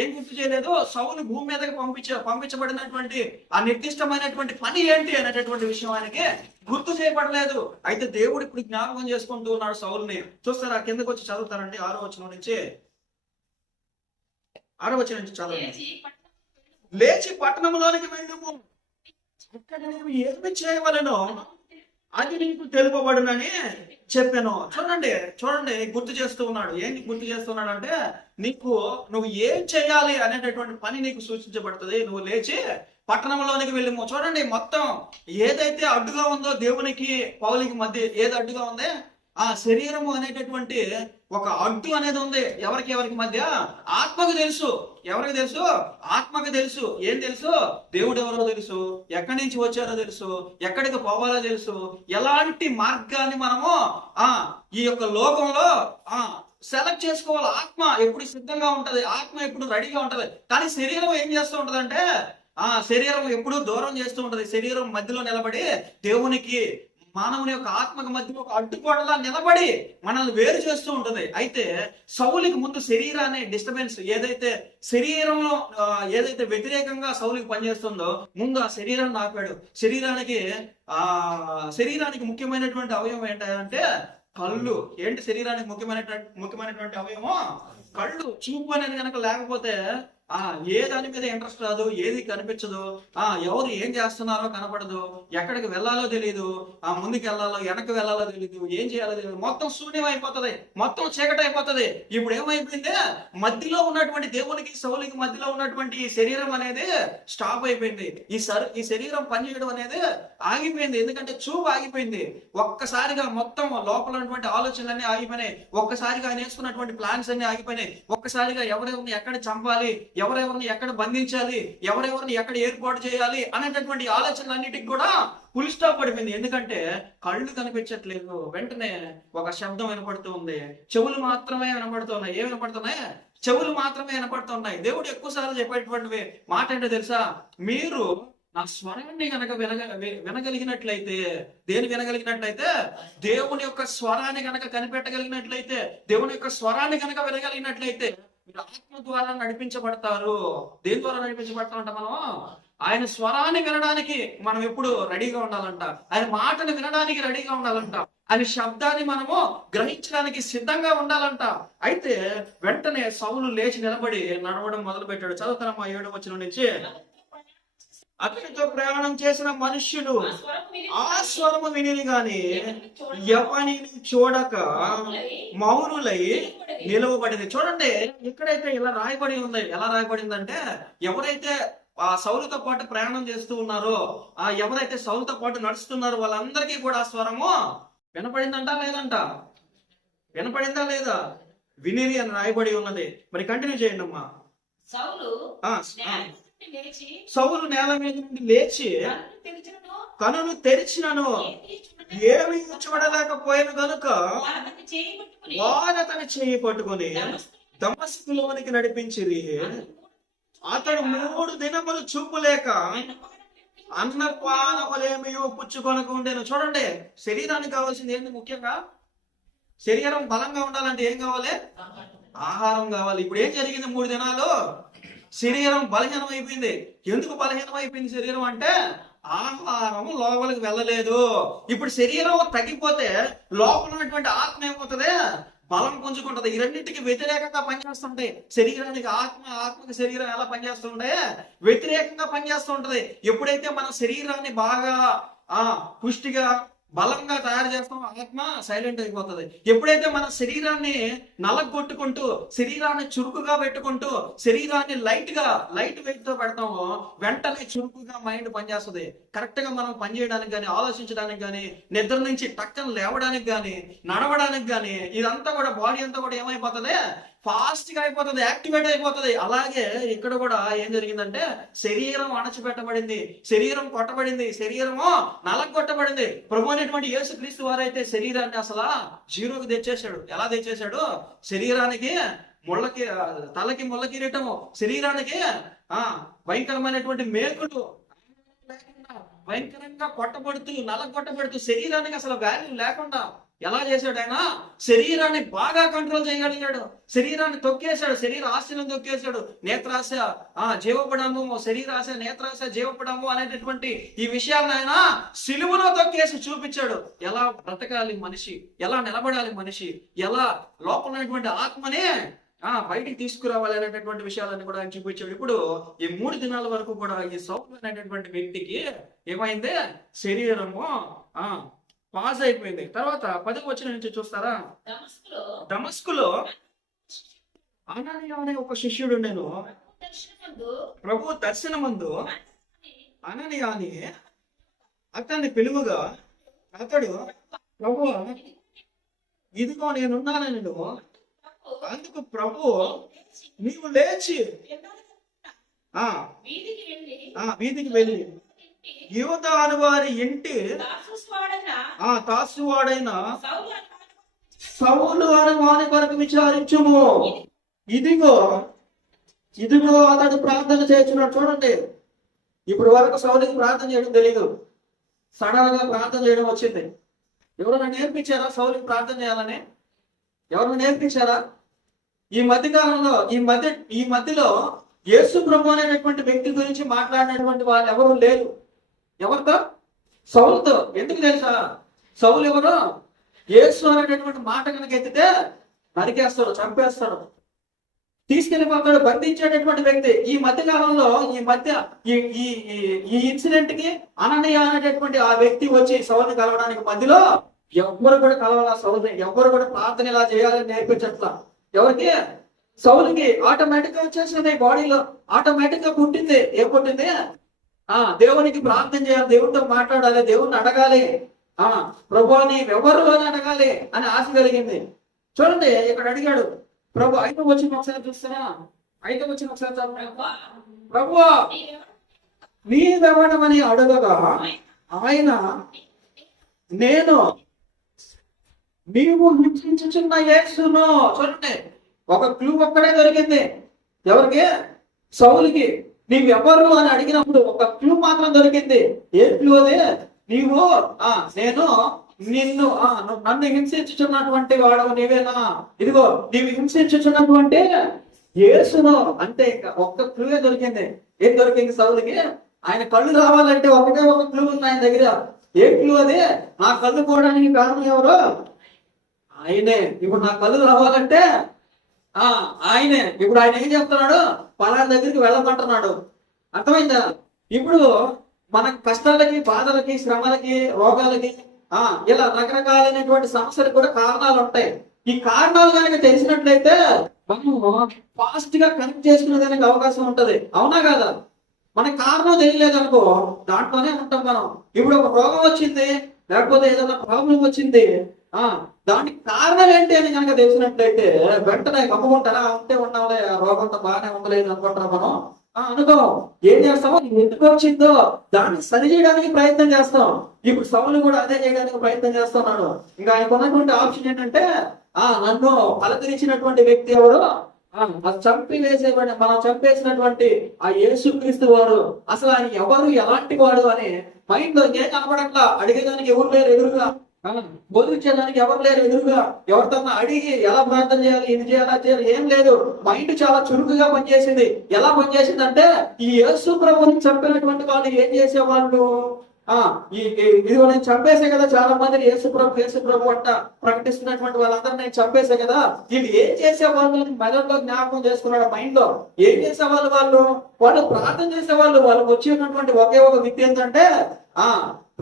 ఏం గుర్తు చేయలేదు? సౌలు భూమి మీదకి పంపించబడినటువంటి ఆ నిర్దిష్టమైనటువంటి పని ఏంటి అనేటటువంటి విషయం ఆయనకి గుర్తు చేయబడలేదు. అయితే దేవుడు ఇప్పుడు జ్ఞాపకం చేసుకుంటూ ఉన్నాడు సౌలుని. చూస్తారా? కిందకు వచ్చి చదువుతారండి 6వ వచనం నుంచి. 6వ వచనం నుంచి చదవండి. లేచి పట్టణంలోనికి వెళ్ళుము, అక్కడ నీవు ఏమి చేయవలెనో అది నీకు తెలుపబడునని చెప్పాను. చూడండి చూడండి, గుర్తు చేస్తూ ఉన్నాడు. ఏంటి గుర్తు చేస్తున్నాడు అంటే, నువ్వు ఏం చేయాలి అనేటటువంటి పని నీకు సూచించబడుతుంది. నువ్వు లేచి పట్టణంలోనికి వెళ్ళిము. చూడండి, మొత్తం ఏదైతే అడ్డుగా ఉందో దేవునికి పౌలికి మధ్య ఏది అడ్డుగా ఉందే, ఆ శరీరము అనేటటువంటి ఒక అడ్డు అనేది ఉంది. ఎవరికి మధ్య? ఆత్మకు తెలుసు. ఎవరికి తెలుసు? ఆత్మకు తెలుసు. ఏం తెలుసు? దేవుడు ఎవరో తెలుసు, ఎక్కడి నుంచి వచ్చారో తెలుసు, ఎక్కడికి పోవాలో తెలుసు, ఎలాంటి మార్గాన్ని మనము ఈ యొక్క లోకంలో సెలెక్ట్ చేసుకోవాలి. ఆత్మ ఎప్పుడు సిద్ధంగా ఉంటది, ఆత్మ ఎప్పుడు రెడీగా ఉంటది. కానీ శరీరం ఏం చేస్తూ ఉంటది అంటే, శరీరం ఎప్పుడు దూరం చేస్తూ ఉంటది. శరీరం మధ్యలో నిలబడి దేవునికి మానవుని యొక్క ఆత్మకు మధ్యలో ఒక అడ్డుకోటలా నిలబడి మనల్ని వేరు చేస్తూ ఉంటుంది. అయితే సౌలికి ముందు శరీరాన్ని డిస్టర్బెన్స్ ఏదైతే శరీరంలో ఏదైతే వ్యతిరేకంగా సౌలికి పనిచేస్తుందో ముందు ఆ శరీరాన్ని ఆపాడు. శరీరానికి ముఖ్యమైనటువంటి అవయవం ఏంటంటే కళ్ళు. ఏంటి శరీరానికి ముఖ్యమైనటువంటి అవయవం? కళ్ళు. చూపు అనేది కనుక లేకపోతే ఏ దాని మీద ఇంట్రెస్ట్ రాదు, ఏది కనిపించదు, ఎవరు ఏం చేస్తున్నారో కనపడదు, ఎక్కడికి వెళ్ళాలో తెలియదు, ముందుకు వెళ్ళాలో వెనక్కి వెళ్ళాలో తెలియదు, ఏం చేయాలో తెలియదు. మొత్తం శూన్యం అయిపోతుంది, మొత్తం చీకటి అయిపోతుంది. ఇప్పుడు ఏమైపోయింది? మధ్యలో ఉన్నటువంటి దేవునికి సౌలికి మధ్యలో ఉన్నటువంటి శరీరం అనేది స్టాప్ అయిపోయింది. ఈ శరీరం పనిచేయడం అనేది ఆగిపోయింది. ఎందుకంటే చూపు ఆగిపోయింది. ఒక్కసారిగా మొత్తం లోపల ఉన్నటువంటి ఆలోచనలన్నీ ఆగిపోయినాయి. ఒక్కసారిగా ఆయన వేసుకున్నటువంటి ప్లాన్స్ అన్ని ఆగిపోయినాయి. ఒక్కసారిగా ఎవరెవరిని ఎక్కడ చంపాలి, ఎవరెవరిని ఎక్కడ బంధించాలి, ఎవరెవరిని ఎక్కడ ఏర్పాటు చేయాలి అనేటటువంటి ఆలోచనలన్నిటికి కూడా ఫుల్ స్టాప్ పడిపోయింది. ఎందుకంటే కళ్ళు కనిపించట్లేదు. వెంటనే ఒక శబ్దం వినపడుతూ ఉంది. చెవులు మాత్రమే వినపడుతున్నాయి. ఏం వినపడుతున్నాయి? చెవులు మాత్రమే వినపడుతున్నాయి. దేవుడు ఎక్కువ సార్లు చెప్పేటువంటి మాట ఏంటో తెలుసా? మీరు నా స్వరాన్ని కనుక వినగలిగినట్లయితే, దేని వినగలిగినట్లయితే? దేవుని యొక్క స్వరాన్ని కనుక కనిపెట్టగలిగినట్లయితే, దేవుని యొక్క స్వరాన్ని కనుక వినగలిగినట్లయితే మీరు ఆత్మ ద్వారా నడిపించబడతారు. దేని ద్వారా నడిపించబడతామంట? మనం ఆయన స్వరాన్ని వినడానికి మనం ఎప్పుడు రెడీగా ఉండాలంట. ఆయన మాటను వినడానికి రెడీగా ఉండాలంట. ఆయన శబ్దాన్ని మనము గ్రహించడానికి సిద్ధంగా ఉండాలంట. అయితే వెంటనే సౌలు లేచి నిలబడి నడవడం మొదలు పెట్టాడు. చదువుతారమ్మా 7వ వచనం నుంచి. అతనితో ప్రయాణం చేసిన మనుష్యులు ఆ స్వరము విని గాని ఎవరిని చూడక మౌనులై నిలవబడింది. చూడండి, ఎక్కడైతే ఇలా రాయబడి ఉంది. ఎలా రాయబడిందంటే, ఎవరైతే ఆ సౌలుతో పాటు ప్రయాణం చేస్తూ ఉన్నారో, ఎవరైతే సౌలుతో పాటు నడుస్తున్నారో వాళ్ళందరికీ కూడా ఆ స్వరము వినపడిందంట లేదంట? వినపడిందా లేదా? వినిరి అని రాయబడి ఉన్నది. మరి కంటిన్యూ చేయండి అమ్మా. సౌలు నేల మీద నుండి లేచి కనులు తెరిచినను ఏమి చూడలేకపోయాను కనుక వారు అతని చేయి పట్టుకొని దమస్కులోనికి నడిపించిరి. అతడు 3 దినములు చూపు లేక అన్నపానములేమీ పుచ్చుకొనక ఉండేను. చూడండి, శరీరానికి కావాల్సింది ఏంటి? ముఖ్యంగా శరీరం బలంగా ఉండాలంటే ఏం కావాలి? ఆహారం కావాలి. ఇప్పుడు ఏం జరిగింది? 3 దినాలు శరీరం బలహీనం అయిపోయింది. ఎందుకు బలహీనం అయిపోయింది శరీరం అంటే, ఆహారం లోపలికి వెళ్ళలేదు. ఇప్పుడు శరీరం తగ్గిపోతే లోపల ఉన్నటువంటి ఆత్మ ఏమవుతుంది? బలం పుంజుకుంటది. ఈ రెండింటికి వ్యతిరేకంగా పనిచేస్తుంటాయి. శరీరానికి ఆత్మ, ఆత్మకి శరీరం ఎలా పనిచేస్తుంటే వ్యతిరేకంగా పనిచేస్తూ ఉంటది. ఎప్పుడైతే మన శరీరాన్ని బాగా పుష్టిగా బలంగా తయారు చేస్తాం, ఆత్మ సైలెంట్ అయిపోతుంది. ఎప్పుడైతే మన శరీరాన్ని నలగొట్టుకుంటూ, శరీరాన్ని చురుకుగా పెట్టుకుంటూ, శరీరాన్ని లైట్ వెయిట్ తో పెడతామో వెంటనే చురుకుగా మైండ్ పనిచేస్తుంది. కరెక్ట్ గా మనం పనిచేయడానికి కానీ, ఆలోచించడానికి కానీ, నిద్ర నుంచి టక్కన లేవడానికి కానీ, నడవడానికి కానీ, ఇదంతా కూడా బాడీ అంతా కూడా ఏమైపోతుంది? ఫాస్ట్ గా అయిపోతుంది, యాక్టివేట్ అయిపోతుంది. అలాగే ఇక్కడ కూడా ఏం జరిగిందంటే, శరీరం అణచిపెట్టబడింది, శరీరం కొట్టబడింది, శరీరము నలగొట్టబడింది. ప్రభు అనేటువంటి యేసుక్రీస్తు వారైతే శరీరాన్ని అసలు జీరోకి తెచ్చేశాడు. ఎలా తెచ్చేశాడు? శరీరానికి తలకి ముళ్ళ కిరీటము, శరీరానికి భయంకరమైనటువంటి మేకులు లేకుండా, భయంకరంగా కొట్టబడుతూ, నలగొట్టబడుతూ, శరీరానికి అసలు వాల్యూ లేకుండా ఎలా చేశాడు ఆయన? శరీరాన్ని బాగా కంట్రోల్ చేయగలిగాడు. శరీరాన్ని తొక్కేశాడు, శరీర ఆశలను తొక్కేశాడు. నేత్రాశ, జీవపడము, శరీరాశ, నేత్రాశ, జీవపడము అనేటటువంటి ఈ విషయాలను ఆయన సిలువలో తొక్కేసి చూపించాడు. ఎలా బ్రతకాలి మనిషి, ఎలా నిలబడాలి మనిషి, ఎలా లోపల ఉన్నటువంటి ఆత్మనే బయటికి తీసుకురావాలి అనేటటువంటి విషయాలన్నీ కూడా ఆయన చూపించాడు. ఇప్పుడు ఈ 3 దినాల వరకు కూడా ఈ సౌలు అనేటటువంటి వ్యక్తికి ఏమైంది? శరీరము పాస్ అయిపోయింది. తర్వాత 10వ వచనం నుంచి చూస్తారా? దమస్కులో అననీయ అనే ఒక శిష్యుడు నేను ప్రభు దర్శనమందు అననీయ అని అతన్ని పిలువగా అతడు, ప్రభు ఇదిగో నేనున్నానని, అందుకు ప్రభు నీవు లేచి వీధికి వెళ్ళి యూద అను వారి ఇంటి తాసువాడైన సౌలు అను వాని కొరకు విచారించుము. ఇదిగో అతడు ప్రార్థన చేస్తున్నాడు. చూడండి, ఇప్పుడు వరకు సౌలుకి ప్రార్థన చేయడం తెలీదు, సడన్ గా ప్రార్థన చేయడం వచ్చింది. ఎవరైనా నేర్పించారా సౌలుకి ప్రార్థన చేయాలని? ఎవరైనా నేర్పించారా? ఈ మధ్యకాలంలో ఈ మధ్యలో యేసు ప్రభు అనేటటువంటి వ్యక్తి గురించి మాట్లాడినటువంటి వాళ్ళు ఎవరు లేరు. ఎవరితో? సౌలుతో. ఎందుకు తెలుసా? సౌలు ఎవరు? యేసు అనేటటువంటి మాట కనుక ఎత్తితే నరికేస్తాడు, చంపేస్తాడు, తీసుకెళ్లిపోతాడు, బంధించేటటువంటి వ్యక్తి. ఈ మధ్య కాలంలో ఈ ఇన్సిడెంట్ కి అననీయ అనేటటువంటి ఆ వ్యక్తి వచ్చి సౌలుని కలవడానికి మధ్యలో ఎవ్వరు కూడా కలవాల సౌలుని, ఎవ్వరు కూడా ప్రార్థన ఇలా చేయాలని నేర్పించట్లా. ఎవరికి? సౌలుకి ఆటోమేటిక్ గా వచ్చేసింది, బాడీలో ఆటోమేటిక్ గా పుట్టింది. ఏం పుట్టింది? దేవునికి ప్రార్థన చేయాలి, దేవుడితో మాట్లాడాలి, దేవుణ్ణి అడగాలి, ప్రభు నీవెవరు అని అడగాలి అని ఆశ కలిగింది. చూడండి, ఇక్కడ అడిగాడు ప్రభు. 5వ వచనం ఒకసారి చూస్తారా? 5వ వచనం ఒకసారి చదువు. ప్రభు నీవెవడమని అడగగా ఆయన, నేను నీవు హింసించుచున్న యేసును. చూడండి, ఒక క్లూ ఒక్కడే దొరికింది. ఎవరికి? సౌలుకి. నీవెవరు అని అడిగినప్పుడు ఒక క్లూ మాత్రం దొరికింది. ఏ క్లూ అది? నీవు నేను నన్ను హింసించుచున్నటువంటి వాడవు నీవేనా? ఇదిగో నీవు హింసించుచున్నటువంటి యేసును. అంటే ఇంకా ఒక్క క్లూయే దొరికింది. ఏం దొరికింది సౌలుకి? ఆయన కళ్ళు రావాలంటే ఒకటే ఒక క్లూ ఉంది ఆయన దగ్గర. ఏ క్లూ అది? నా కళ్ళు పోవడానికి కారణం ఎవరు? ఆయనే. ఇప్పుడు నా కళ్ళు రావాలంటే ఆయనే. ఇప్పుడు ఆయన ఏం చెప్తున్నాడు? పలానా దగ్గరికి వెళ్ళమంటున్నాడు. అర్థమైందా? ఇప్పుడు మన కష్టాలకి, బాధలకి, శ్రమలకి, రోగాలకి, ఇలా రకరకాలైనటువంటి సమస్యలకు కూడా కారణాలు ఉంటాయి. ఈ కారణాలు కనుక తెలిసినట్లయితే మనం ఫాస్ట్ గా కనెక్ట్ చేసుకునేదానికి అవకాశం ఉంటది. అవునా కదా? మనకి కారణం తెలియలేదనుకో దాంట్లోనే ఉంటాం మనం. ఇప్పుడు ఒక రోగం వచ్చింది, లేకపోతే ఏదైనా ప్రాబ్లం వచ్చింది, దానికి కారణం ఏంటి అని కనుక తెలిసినట్లయితే వెంటనే కమ్ముకుంటారా? ఉంటే ఉన్నాంలే, రోగంతో బాగానే ఉండలేదు అనుకుంటారా మనం? అనుకో. ఏం చేస్తామో, ఎందుకు వచ్చిందో దాన్ని సరి చేయడానికి ప్రయత్నం చేస్తాం. ఇప్పుడు సౌలు కూడా అదే చేయడానికి ప్రయత్నం చేస్తున్నాడు. ఇంకా ఆయనకు ఉన్నటువంటి ఆప్షన్ ఏంటంటే నన్ను పలకరించినటువంటి వ్యక్తి ఎవరు? మనం చంపేసినటువంటి ఆ యేసుక్రీస్తు వారు అసలు ఆయన ఎవరు, ఎలాంటి వాడు అని మైండ్ లో ఏం కనపడట్లా. అడిగేదానికి ఎవరు లేరు ఎదురుగా, బోధించేదానికి ఎవరు లేరు ఎదురుగా. ఎవరితో అడిగి ఎలా ప్రార్థన చేయాలి, ఇది చేయాలా చేయాలి ఏం లేదు. మైండ్ చాలా చురుకుగా పనిచేసింది. ఎలా పనిచేసింది అంటే, ఈ యేసు ప్రభుని చంపినటువంటి వాళ్ళు ఏం చేసేవాళ్ళు? ఇదిగో నేను చంపేసే కదా చాలా మందిని యేసు ప్రభు అంట ప్రకటిస్తున్నటువంటి వాళ్ళందరూ నేను చంపేసే కదా. వీళ్ళు ఏం చేసేవాళ్ళు మెదడులో జ్ఞాపకం చేసుకున్నాడు, మైండ్ లో. ఏం చేసేవాళ్ళు? వాళ్ళు ప్రార్థన చేసేవాళ్ళు. వాళ్ళకి వచ్చేటటువంటి ఒకే ఒక విద్య ఏంటంటే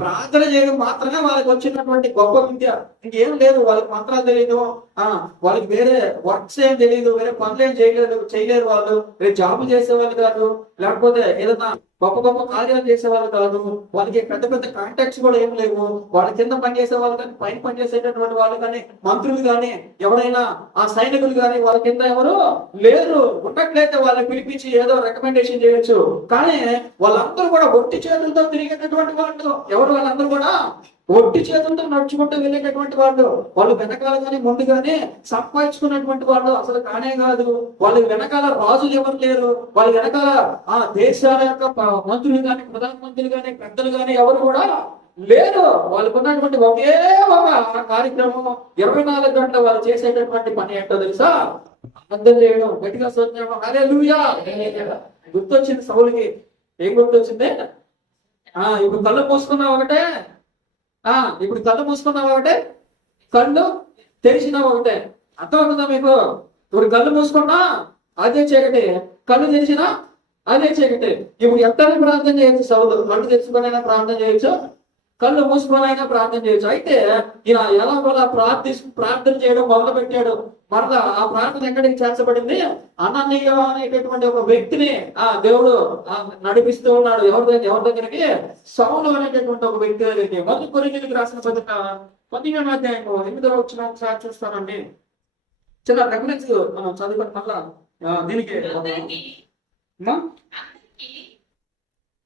ప్రార్థన చేయడం మాత్రమే వాళ్ళకి వచ్చినటువంటి గొప్ప విద్య. ఇంకేం లేదు. వాళ్ళకి మంత్రాలు తెలియదు, వాళ్ళకి వేరే వర్క్స్ ఏం తెలియదు, వేరే పనులు ఏం చేయలేరు వాళ్ళు. జాబ్ చేసేవాళ్ళు కాదు, లేకపోతే ఏదైనా గొప్ప కార్యాలు చేసేవాళ్ళు కాదు. వాళ్ళకి పెద్ద కాంటాక్ట్స్ కూడా ఏం లేవు. వాళ్ళ కింద పనిచేసే వాళ్ళు కానీ, పైన పనిచేసేటటువంటి వాళ్ళు కానీ, మంత్రులు కానీ, ఎవరైనా సైనికులు కానీ వాళ్ళ కింద ఎవరు లేరు. ఉన్నట్లయితే వాళ్ళని పిలిపించి ఏదో రికమెండేషన్ చేయొచ్చు. కానీ వాళ్ళందరూ కూడా ఒట్టి చేతులతో తిరిగేటటువంటి వాళ్ళు. ఎవరు? వాళ్ళందరూ కూడా ఒట్టి చేతులతో నడుచుకుంటూ వెళ్ళేటటువంటి వాళ్ళు. వాళ్ళు వెనకాల కానీ ముందు కానీ సంపాదించుకున్నటువంటి వాళ్ళు అసలు కానే కాదు. వాళ్ళ వెనకాల రాజులు ఎవరు లేరు. వాళ్ళ వెనకాల దేశాల యొక్క మంత్రులు కానీ, ప్రధానమంత్రులు కానీ, పెద్దలు కానీ ఎవరు కూడా లేదు. వాళ్ళకు ఉన్నటువంటి ఒకే ఒక కార్యక్రమం, 24 గంటలు వాళ్ళు చేసేటటువంటి పని ఏంటో తెలుసా? అర్థం చేయడం. గట్టిగా సోదరం హల్లెలూయా. గుర్తొచ్చింది సౌలుకి. ఏం గుర్తొచ్చింది? ఇప్పుడు కళ్ళు మూసుకున్నావు ఒకటే, ఇప్పుడు కళ్ళు మూసుకున్నావు ఒకటే, కళ్ళు తెరిచినా ఒకటే. అర్థమవుతుందా మీకు? ఇప్పుడు కళ్ళు మూసుకున్నా అదే చీకటి, కళ్ళు తెరిచినా అదే చీకటి. ఇప్పుడు ఎంతైనా ప్రార్థన చేయొచ్చు సౌలు. కళ్ళు తెరుచుకొనైనా ప్రార్థన చేయొచ్చు, కళ్ళు మూసుకొనైనా ప్రార్థన చేయొచ్చు. అయితే ఇలా ఎలా ప్రార్థన చేయడం మొదలు పెట్టాడు. మరలా ఆ ప్రార్థన ఎక్కడికి చేర్చబడింది? అననీయ అనేటటువంటి ఒక వ్యక్తిని దేవుడు నడిపిస్తూ ఉన్నాడు. ఎవరి దగ్గరికి? సౌలు అనేటటువంటి ఒక వ్యక్తి దగ్గరికి. మొదటి కొరింథీయులకు రాసిన పత్రిక 15వ అధ్యాయం 8వ వచనం ఒకసారి చూస్తానండి. చిన్న రెఫరెన్స్ మనం చదువుకుని మళ్ళా దీనికి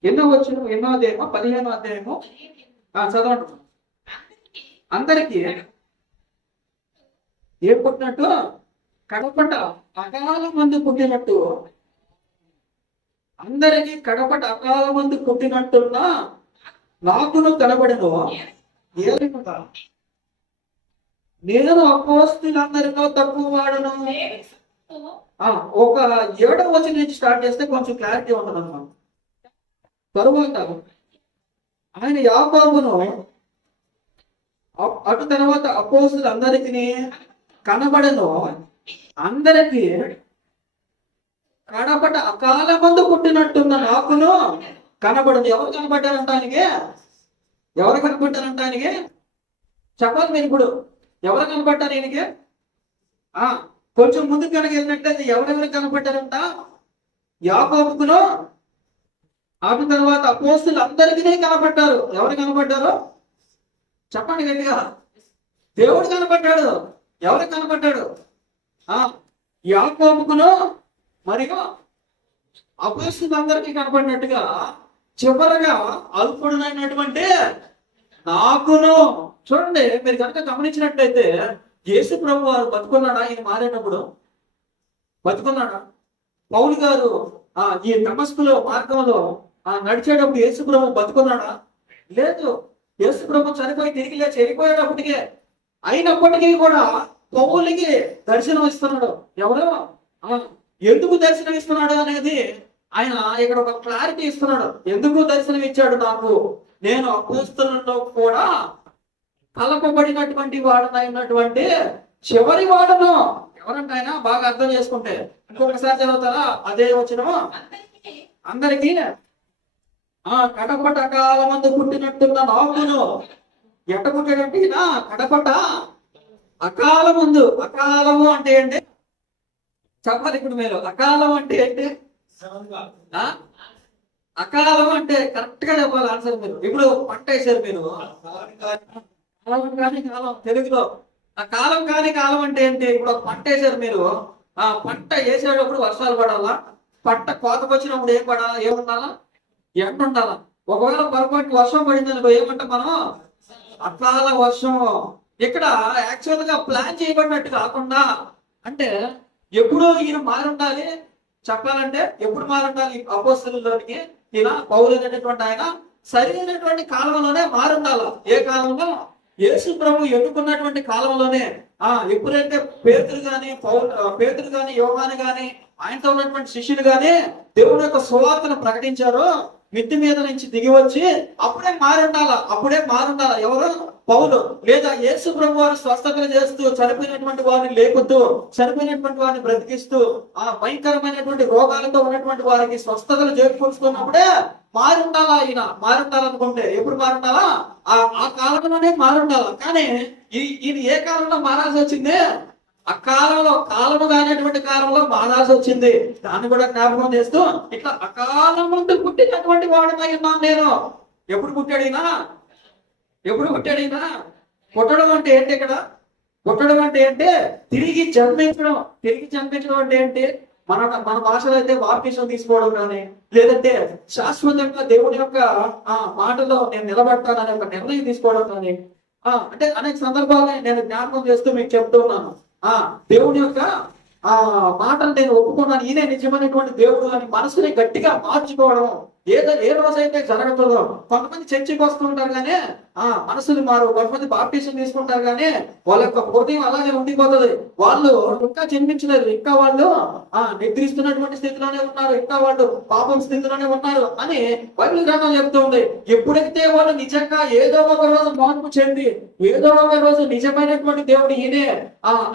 ఎన్నో వచ్చిన 15వ అధ్యాయము చదవండి. అందరికి ఏం పుట్టినట్టు? కడపట అకాల మంది పుట్టినట్టు. అందరికి కడపట అకాల మంది పుట్టినట్టున్నా నాకును కనబడను. ఏలినగా నేను అపోస్తులందరిలో తక్కువ వాడను. ఒక 7వ వచనం నుంచి స్టార్ట్ చేస్తే కొంచెం క్లారిటీ ఉంటుంది అన్నమాట. తరువాత ఆయన యాకోబును అటు తర్వాత అపోస్తులందరికీ కనబడను. అందరికి కడపట అకాల మందు పుట్టినట్టున్న నాకును కనబడదు. ఎవరు కనబడ్డారంట ఆయనకి? ఎవరు కనబడ్డారంట ఆయనకి? చెప్పాలి మీరు ఇప్పుడు. ఎవరు కనబడ్డారు ఈయనకి? కొంచెం ముందుకు కనుక వెళ్ళినట్లయితే ఎవరెవరు కనబడ్డారంట? యాకోబుకును అటు తర్వాత అపోస్తులందరికీ కనబడ్డారు. ఎవరు కనబడ్డారు? చెప్పండి గట్టిగా. దేవుడు కనబడ్డాడు. ఎవరు కనబడ్డాడు? యాకోబుకును మరియు అపోస్తులందరికీ కనబడినట్టుగా చివరగా అల్పుడునైనటువంటి నాకును. చూడండి, మీరు కనుక గమనించినట్లయితే యేసు ప్రభు వారు బతుకున్నాడా? ఈయన మారేటప్పుడు బతుకున్నాడా? పౌలు గారు ఈ దమస్కులో మార్గంలో నడిచేటప్పుడు యేసు ప్రభు బతుకున్నాడా? లేదు. యేసు ప్రభు చనిపోయి తిరిగి లేచి వెళ్ళిపోయేటప్పటికే. అయినప్పటికీ కూడా పౌలుకి దర్శనం ఇస్తున్నాడు. ఎవరు? ఎందుకు దర్శనం ఇస్తున్నాడు అనేది ఆయన ఇక్కడ ఒక క్లారిటీ ఇస్తున్నాడు. ఎందుకు దర్శనం ఇచ్చాడు నాకు? నేను అపోస్తలుల్లో కూడా కలపబడినటువంటి వాడనైనటువంటి చివరి వాడను. ఎవరంటే ఆయన బాగా అర్థం చేసుకుంటే ఇంకొకసారి చదువుతారా? అదే వచ్చినమా? అందరికీ కడపట అకాల మంది పుట్టినట్టున్న నాకును. ఎట్ట పుట్టాడంటే ఈయన కడపట అకాల ముందు. అకాలము అంటే ఏంటి చెప్పాలి ఇప్పుడు మీరు. అకాలం అంటే ఏంటి? అకాలం అంటే కరెక్ట్ గా చెప్పాలి ఆన్సర్ మీరు. ఇప్పుడు పంట వేసారు మీరు. కాలం కాని కాలం తెలుగులో కాలం కాని కాలం అంటే ఏంటి? ఇప్పుడు ఒక పంట వేసారు మీరు. పంట వేసేటప్పుడు వర్షాలు పడాలా? పంట కోతకు వచ్చినప్పుడు ఏం పడాలా? ఏముండాలా? ఎండ ఉండాలా? ఒకవేళ పొరపాటు వర్షం పడింది అనుకో ఏమంటాం మనం? అకాల వర్షం. ఇక్కడ యాక్చువల్ గా ప్లాన్ చేయబడినట్టు కాకుండా, అంటే ఎప్పుడో ఈయన మారుండాలి. చెప్పాలంటే ఎప్పుడు మారుండాలి? అపోస్తలులోనికి ఈయన పౌలు అనేటువంటి ఆయన సరైనటువంటి కాలంలోనే మారుండాల. ఏ కాలంలో? యేసు ప్రభు ఎన్నుకున్నటువంటి కాలంలోనే. ఎప్పుడైతే పేతురు గాని యోహాను గాని ఆయనతో ఉన్నటువంటి శిష్యులు గాని దేవుని యొక్క సువార్తను ప్రకటించారో మిద్ది మీద నుంచి దిగి వచ్చి అప్పుడే మారుండాల. ఎవరు? పౌలు. లేదా యేసు ప్రభు వారు స్వస్థతలు చేస్తూ, చనిపోయినటువంటి వారిని లేపుతూ, చనిపోయినటువంటి వారిని బ్రతికిస్తూ, భయంకరమైనటువంటి రోగాలతో ఉన్నటువంటి వారికి స్వస్థతలు చేకూర్చుకున్నప్పుడే మారుండాలా. ఈయన మారుండాలనుకుంటే ఎప్పుడు మారుండాలా? ఆ కాలంలోనే మారుండాలా. కానీ ఈయన ఏ కాలంలో మారాల్సి వచ్చింది? ఆ కాలము కానిటువంటి కాలంలో మారాల్సి వచ్చింది. దాన్ని కూడా జ్ఞాపకం చేస్తూ ఇట్లా అకాలం ముందు పుట్టినటువంటి వాడునై ఉన్నాను నేను. ఎప్పుడు పుట్టాడినా? పుట్టడం అంటే ఏంటి? ఇక్కడ పుట్టడం అంటే ఏంటి? తిరిగి జన్మించడం. అంటే ఏంటి? మన భాషలో అయితే బాప్టిజం తీసుకోవడం కానీ, లేదంటే శాశ్వతంగా దేవుడి యొక్క మాటలో నేను నిలబడతాననే ఒక నిర్ణయం తీసుకోవడం కానీ, అంటే అనేక సందర్భాల్లో నేను జ్ఞాపకం చేస్తూ మీకు చెప్తూ ఉన్నాను. దేవుని యొక్క మాటలు నేను ఒప్పుకున్నాను, ఈయనే నిజమైనటువంటి దేవుడు అని మనసుని గట్టిగా మార్చుకోవడం. ఏ రోజైతే జరగతుందో, కొంతమంది చర్చికి వస్తుంటారు కానీ మనసులు మారు, కొంతమంది బాప్టిజం తీసుకుంటారు కానీ వాళ్ళ యొక్క హృదయం అలాగే ఉండిపోతుంది. వాళ్ళు ఇంకా జన్మించలేదు, ఇంకా వాళ్ళు నిద్రిస్తున్నటువంటి స్థితిలోనే ఉన్నారు, ఇంకా వాళ్ళు పాపం స్థితిలోనే ఉన్నారు అని బైబిల్ గ్రంథం చెప్తూ ఉంది. ఎప్పుడైతే వాళ్ళు నిజంగా ఏదో ఒక రోజు మార్పు చెంది, ఏదో ఒక రోజు నిజమైనటువంటి దేవుడు ఈయనే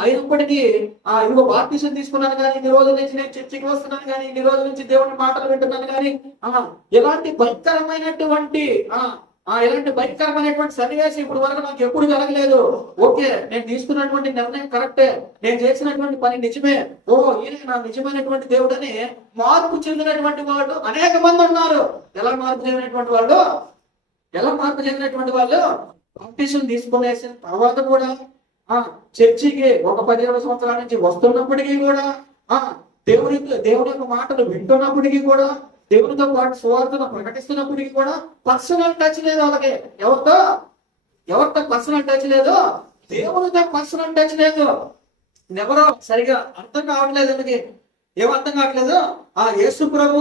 అయినప్పటికీ ఇదిగో బాప్టిజం తీసుకున్నాను కానీ, ఇన్ని రోజుల నుంచి నేను చర్చికి వస్తున్నాను కానీ, ఇన్ని రోజుల నుంచి దేవుని మాటలు వింటున్నాను కానీ ఎలాంటి భయంకరమైనటువంటి సన్నివేశం ఇప్పుడు వరకు నాకు ఎప్పుడు జరగలేదు. ఓకే, నేను తీసుకున్నటువంటి నిర్ణయం కరెక్టే, నేను చేసినటువంటి పని నిజమే, ఈయన నా నిజమైనటువంటి దేవుడని మార్పు చెందినటువంటి వాళ్ళు అనేక మంది ఉన్నారు. ఎలా మార్పు చెందినటువంటి వాళ్ళు బాప్టిజం తీసుకునేసిన తర్వాత కూడా చర్చికి ఒక 10-20 సంవత్సరాల నుంచి వస్తున్నప్పటికీ కూడా దేవుని యొక్క మాటలు వింటున్నప్పటికీ కూడా, దేవునితో పాటు సువార్తను ప్రకటిస్తున్నప్పటికీ కూడా పర్సనల్ టచ్ లేదు వాళ్ళకి. ఎవరితో పర్సనల్ టచ్ లేదు, దేవునితో పర్సనల్ టచ్ లేదు. ఎవరో సరిగా అర్థం కావట్లేదు. ఎందుకు ఏమర్థం కావట్లేదు? యేసు ప్రభు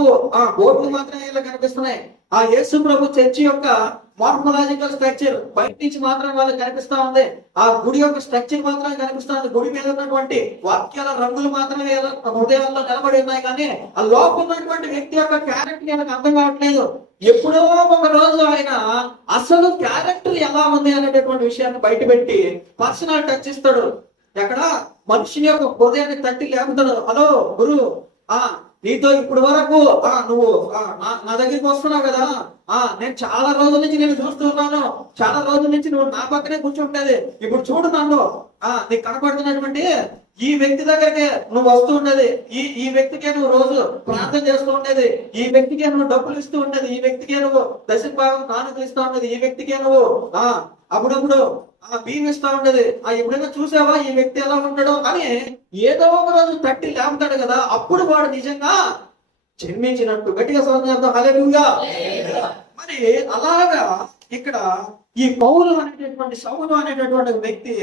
బోర్డులు మాత్రమే ఇలా కనిపిస్తున్నాయి. యేసు ప్రభు చర్చి యొక్క మార్ఫలాజికల్ స్ట్రక్చర్ బయట నుంచి మాత్రం వాళ్ళకి కనిపిస్తా ఉంది. గుడి యొక్క స్ట్రక్చర్ మాత్రమే కనిపిస్తా ఉంది. గుడి మీద ఉన్నటువంటి వాక్యాల రంగులు మాత్రమే హృదయాల్లో నిలబడి ఉన్నాయి కానీ ఆ లోపల ఉన్నటువంటి వ్యక్తి యొక్క క్యారెక్టర్ వాళ్ళకి అర్థం కావట్లేదు. ఎప్పుడో ఒక రోజు ఆయన అసలు క్యారెక్టర్ ఎలా ఉంది అనేటటువంటి విషయాన్ని బయట పెట్టి పర్సనల్ టచ్ ఇస్తాడు. ఎక్కడ మనిషిని యొక్క హృదయాన్ని తట్టి లేపుతాడు. హలో గురు, నీతో ఇప్పుడు వరకు నువ్వు నా దగ్గరికి వస్తున్నావు కదా, నేను చాలా రోజుల నుంచి నేను చూస్తున్నాను, చాలా రోజుల నుంచి నువ్వు నా పక్కనే కూర్చుంటేది. ఇప్పుడు చూడు నన్ను, నీకు కనపడుతున్నటువంటి ఈ వ్యక్తి దగ్గరికి నువ్వు వస్తూ ఉండేది, ఈ వ్యక్తికే నువ్వు రోజు ప్రార్థన చేస్తూ ఉండేది, ఈ వ్యక్తికే నువ్వు డబ్బులు ఇస్తూ ఉండేది, ఈ వ్యక్తికే నువ్వు దశమ భాగం కానుకలు ఇస్తూ ఉండేది, ఈ వ్యక్తికే నువ్వు అప్పుడప్పుడు బియ్యం ఇస్తా ఉండేది. ఎప్పుడైనా చూసావా ఈ వ్యక్తి ఎలా ఉంటాడో అని ఏదో ఒక రోజు తట్టి లేపుతాడు కదా, అప్పుడు వాడు నిజంగా జన్మించినట్టు. గట్టిగా సందర్భం హల్లెలూయా. మరి అలాగా ఇక్కడ ఈ పౌలు అనేటటువంటి సౌలు అనేటటువంటి వ్యక్తి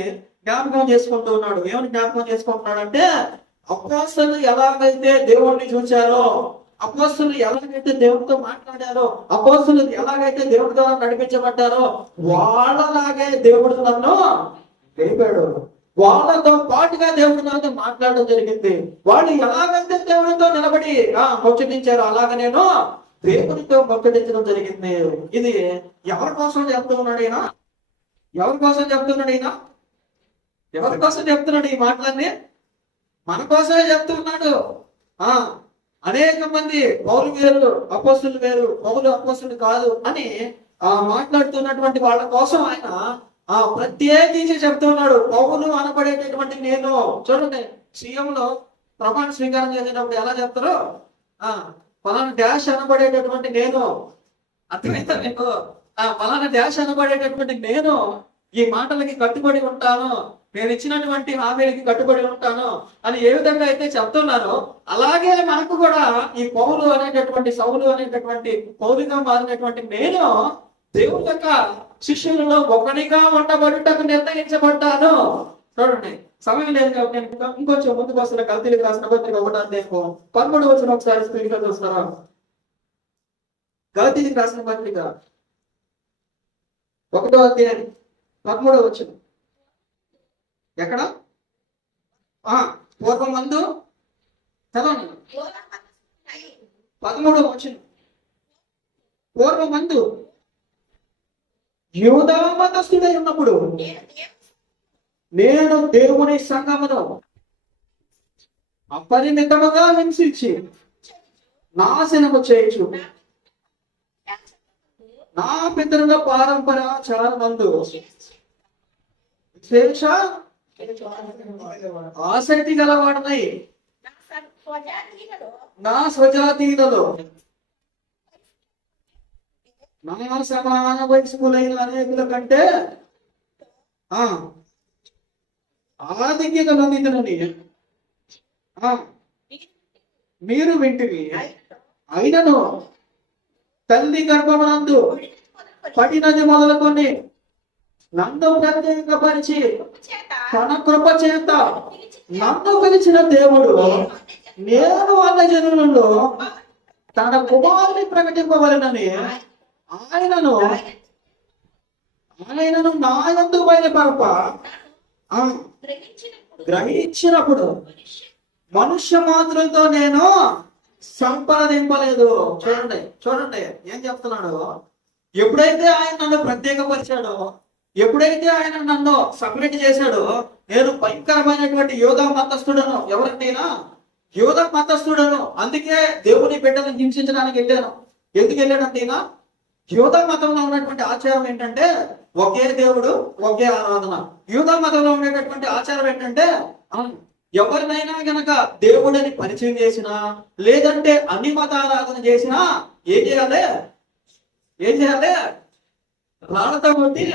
జ్ఞాపకం చేసుకుంటూ ఉన్నాడు. ఏమని జ్ఞాపకం చేసుకుంటున్నాడు అంటే, అపోస్తలులు ఎలాగైతే దేవుణ్ణి చూశారో, అపోస్తలులు ఎలాగైతే దేవుడితో మాట్లాడారో, అపోస్తలులు ఎలాగైతే దేవుడి ద్వారా నడిపించబడ్డారో వాళ్ళలాగే దేవుడు నన్ను లేపాడు. వాళ్ళతో పాటుగా దేవుడి నాతో మాట్లాడడం జరిగింది. వాళ్ళు ఎలాగైతే దేవుడితో నిలబడి ముచ్చటించారో అలాగ నేను దేవుడితో ముచ్చటించడం జరిగింది. ఇది ఎవరి కోసం చెప్తున్నాడు ఈయన? ఎవరి కోసం చెప్తున్నాడు ఈయన? ఎవరి కోసం చెప్తున్నాడు ఈ మాటలన్నీ? మన కోసమే చెప్తున్నాడు. అనేక మంది పౌలు వేరు, అపోస్తులు వేరు, పౌలు అపోస్తులు కాదు అని మాట్లాడుతున్నటువంటి వాళ్ళ కోసం ఆయన ప్రత్యేకించి చెప్తున్నాడు. పౌలు అనబడేటటువంటి నేను, చూడండి సీఎంలో ప్రమాణ స్వీకారం చేసేటప్పుడు ఎలా చెప్తారో, పలానా డాష్ అనబడేటటువంటి నేను, అర్థమైతే మీకు పలానా డాష్ అనబడేటటువంటి నేను ఈ మాటలకి కట్టుబడి ఉంటాను, నేను ఇచ్చినటువంటి హామీలకి కట్టుబడి ఉంటాను అని ఏ విధంగా అయితే చెప్తున్నారో, అలాగే మనకు కూడా ఈ పౌలు అనేటటువంటి సౌలు అనేటటువంటి పౌలుగా మారినటువంటి నేను దేవుని యొక్క శిష్యులలో ఒకనిగా ఉండబడుటకు నిర్ణయించబడ్డాను. చూడండి సమయం లేదు కాబట్టి నేను ఇంకొంచెం ముందుకు వస్తున్న గలతీయులకు రాసిన పత్రిక 1:13 వచ్చిన ఒకసారి స్క్రీన్ గా చూస్తున్నారా? గలతీయులకు రాసిన పత్రిక 1:13 ఎక్కడ? పూర్వమందు చదవండి. 13 పూర్వమందు యూదా మతస్థుడై ఉన్నప్పుడు నేను దేవుని సంఘమును అపరిమితముగా హింసించి నాశనము చేయొచ్చు. నా పితరుల పారంపరాచారమందు విశేష ఆసక్తి గలవాడనై నా స్వజాతీయులలో నా సమాన వయస్కులైన అనేకుల కంటే ఆధిక్యత నొందినని మీరు వింటివి. అయినను తల్లి గర్భమునందు పడినది మొదలుకొని నన్ను ప్రత్యేకపరిచి తన కృప చేత నన్ను పిలిచిన దేవుడు నేను అన్న జనులలో తన కుమారుని ప్రకటింపవలెనని ఆయనను ఆయనను నా యందు బయలుపరప గ్రహించినప్పుడు మనుష్య మాత్రులతో నేను సంపాదింపలేదు. చూడండి చూడండి ఏం చెప్తున్నాడు. ఎప్పుడైతే ఆయన నన్ను ప్రత్యేకపరిచాడో, ఎప్పుడైతే ఆయన నన్ను సపరేట్ చేశాడో, నేను భయంకరమైనటువంటి యోధా మతస్థుడను. ఎవరంటేనా యోధా మతస్థుడను. అందుకే దేవుని బిడ్డలను హింసించడానికి వెళ్ళాను. ఎందుకు వెళ్ళాడంటేనా యోధా మతంలో ఉన్నటువంటి ఆచారం ఏంటంటే ఒకే దేవుడు ఒకే ఆరాధన. యూదా మతంలో ఉండేటటువంటి ఆచారం ఏంటంటే ఎవరినైనా గనక దేవుడిని పరిచయం చేసినా, లేదంటే అన్ని మతారాధన చేసినా ఏం చేయాలి రాళ్ళతో కొట్టి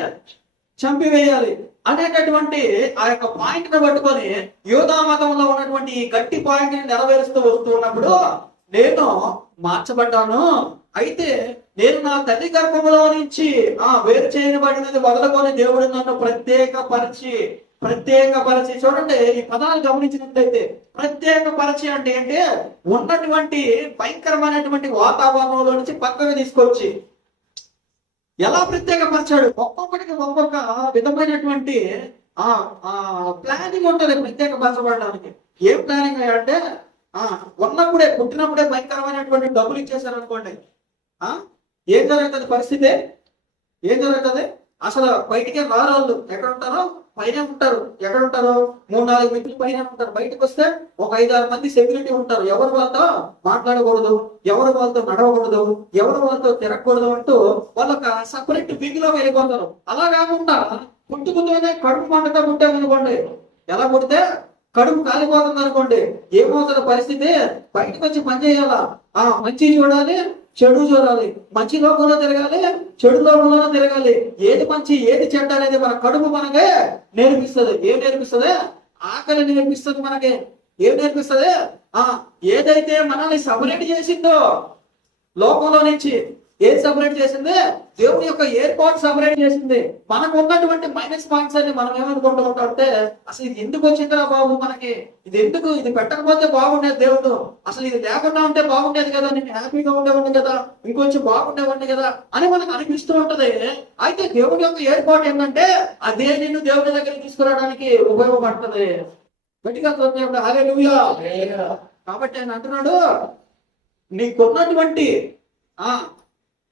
చంపివేయాలి అనేటటువంటి ఆ యొక్క పాయింట్ ని పట్టుకొని యూదా మతంలో ఉన్నటువంటి ఈ గట్టి పాయింట్ ని నెరవేరుస్తూ వస్తూ ఉన్నప్పుడు నేను మార్చబడ్డాను. అయితే నేను నా తల్లి గర్భంలో నుంచి వేరు చేయబడినది మొదలుకొని దేవుడు నన్ను ప్రత్యేకపరిచి చూడండి ఈ పదాలు గమనించినట్లయితే ప్రత్యేకపరిచి అంటే ఏంటి, ఉన్నటువంటి భయంకరమైనటువంటి వాతావరణంలో నుంచి పక్కకు తీసుకొచ్చి ఎలా ప్రత్యేకపరిచాడు. ఒక్కొక్కటికి ఒక్కొక్క విధమైనటువంటి ప్లానింగ్ ఉంటుంది ప్రత్యేకపరచబడడానికి. ఏం ప్లానింగ్ అంటే ఉన్నప్పుడే పుట్టినప్పుడే భయంకరమైనటువంటి డబ్బులు ఇచ్చేసారు అనుకోండి, ఏం జరుగుతుంది పరిస్థితి, ఏం జరుగుతుంది అసలు బయటికే రారాళ్ళు. ఎక్కడ ఉంటారో పైన ఉంటారు. ఎక్కడ ఉంటారో 3-4 మెట్లు పైన ఉంటారు. బయటకు వస్తే ఒక 5-6 మంది సెక్యూరిటీ ఉంటారు. ఎవరు వాళ్ళతో మాట్లాడకూడదు, ఎవరు వాళ్ళతో నడవకూడదు, ఎవరు వాళ్ళతో తిరగకూడదు అంటూ వాళ్ళొక సపరేట్ వింగ్ లో వెళ్ళిపోతారు. అలా కాకుండా పుట్టుకుతోనే కడుపు మంటగా పుట్టామనుకోండి, ఎలా పుడితే కడుపు కాలిపోతుంది అనుకోండి, ఏమవుతుంది పరిస్థితి, బయటకు వచ్చి పని చేయాలా, మంచి చూడాలి చెడు చూడాలి, మంచి లోకంలో తిరగాలి చెడు లోకంలో తిరగాలి. ఏది మంచి ఏది చెడ్డ అనేది మన కడుపు మనకే నేర్పిస్తుంది. ఏం నేర్పిస్తుంది? ఆకలి నేర్పిస్తుంది. మనకి ఏం నేర్పిస్తుంది? ఏదైతే మనల్ని సపరేట్ చేసిందో లోకంలో నుంచి, ఏది సపరేట్ చేసింది? దేవుని యొక్క ఏర్పాటు సపరేట్ చేసింది. మనకు ఉన్నటువంటి మైనస్ పాయింట్స్ అన్ని మనం ఏమనుకుంటూ ఉంటామంటే అసలు ఇది ఎందుకు వచ్చిందిరా బాబు, మనకి ఇది ఎందుకు, ఇది పెట్టకపోతే బాగుండేది దేవుడు, అసలు ఇది లేకుండా ఉంటే బాగుండేది కదా, నేను హ్యాపీగా ఉండేవాడిని కదా, ఇంకొంచెం బాగుండేవాడిని కదా అని మనకు అనిపిస్తూ ఉంటది. అయితే దేవుడి యొక్క ఏర్పాటు ఏంటంటే అదే నిన్ను దేవుడి దగ్గరికి తీసుకురావడానికి ఉపయోగపడుతుంది. గట్టిగా దేవుడు హల్లెలూయా. కాబట్టి ఆయన అంటున్నాడు,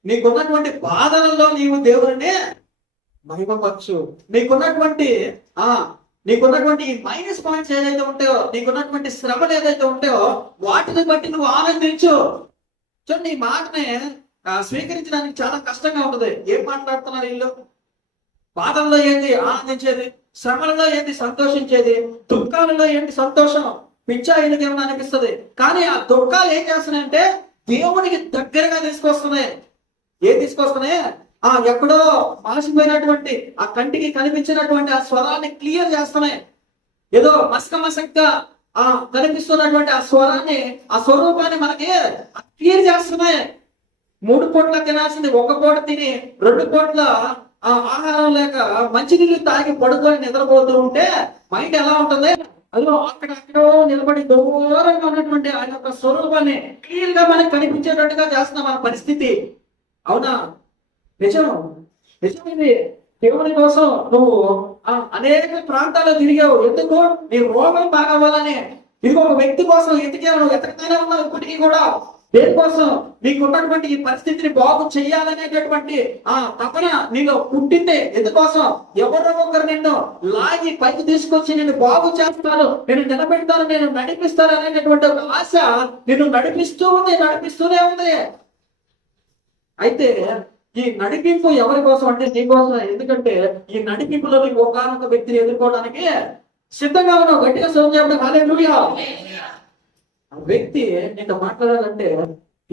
నీకున్నటువంటి బాధలలో నీవు దేవుడిని మహిమపరచు. నీకున్నటువంటి ఈ మైనస్ పాయింట్స్ ఏదైతే ఉంటాయో, నీకున్నటువంటి శ్రమలు ఏదైతే ఉంటాయో వాటిని బట్టి నువ్వు ఆనందించు. చూడండి ఈ మాటని స్వీకరించడానికి చాలా కష్టంగా ఉంటుంది. ఏం మాట్లాడుతున్నారు వీళ్ళు? బాధల్లో ఏంటి ఆనందించేది, శ్రమలలో ఏంటి సంతోషించేది, దుఃఖాలలో ఏంటి సంతోషం, పిచ్చా ఈయనకి ఏమన్నా అనిపిస్తుంది. కానీ ఆ దుఃఖాలు ఏం చేస్తున్నాయంటే దేవునికి దగ్గరగా తీసుకొస్తున్నాయి. ఏం తీసుకొస్తున్నాయి? ఎక్కడో మాసిపోయినటువంటి ఆ కంటికి కనిపించినటువంటి ఆ స్వరాన్ని క్లియర్ చేస్తున్నాయి. ఏదో మసకగా కనిపిస్తున్నటువంటి ఆ స్వరాన్ని, ఆ స్వరూపాన్ని మనకి క్లియర్ చేస్తున్నాయి. 3 పూట్ల తినాల్సింది 1 పూట తిని 2 పూట్ల ఆహారం లేక మంచినీళ్ళు తాగి పడుకొని నిద్రపోతూ ఉంటే మైండ్ ఎలా ఉంటుంది? అదిగో అక్కడెక్కడో నిలబడి దూరంగా ఉన్నటువంటి ఆ యొక్క స్వరూపాన్ని క్లియర్ గా మనకి కనిపించేటట్టుగా చేస్తున్న మన పరిస్థితి. అవునా? నిజం ఇది. దేవుని కోసం నువ్వు అనేక ప్రాంతాల్లో తిరిగావు. ఎందుకు? నీ రోగం బాగవ్వాలని. ఇది ఒక వ్యక్తి కోసం ఎతికావు, నువ్వు ఎతకతానే ఉన్నావు ఇప్పటికీ కూడా. దేనికోసం? నీకు ఉన్నటువంటి ఈ పరిస్థితిని బాగు చెయ్యాలనేటటువంటి తపన నీలో పుట్టిందే. ఎందుకోసం? ఎవరో ఒకరు నిన్ను లాగి పైకి తీసుకొచ్చి నిన్ను బాగు చేస్తాను, నేను నిలబెడతాను, నేను నడిపిస్తాను అనేటటువంటి ఒక ఆశ నిన్ను నడిపిస్తూనే ఉంది. అయితే ఈ నడిపింపు ఎవరి కోసం అంటే నీ కోసం. ఎందుకంటే ఈ నడిపింపులో నీకు ఒకనొక వ్యక్తిని ఎదుర్కోవడానికి సిద్ధంగా ఉన్నావు. గట్టిగా సోదరుడు హల్లెలూయా. ఆ వ్యక్తి నీతో మాట్లాడాలంటే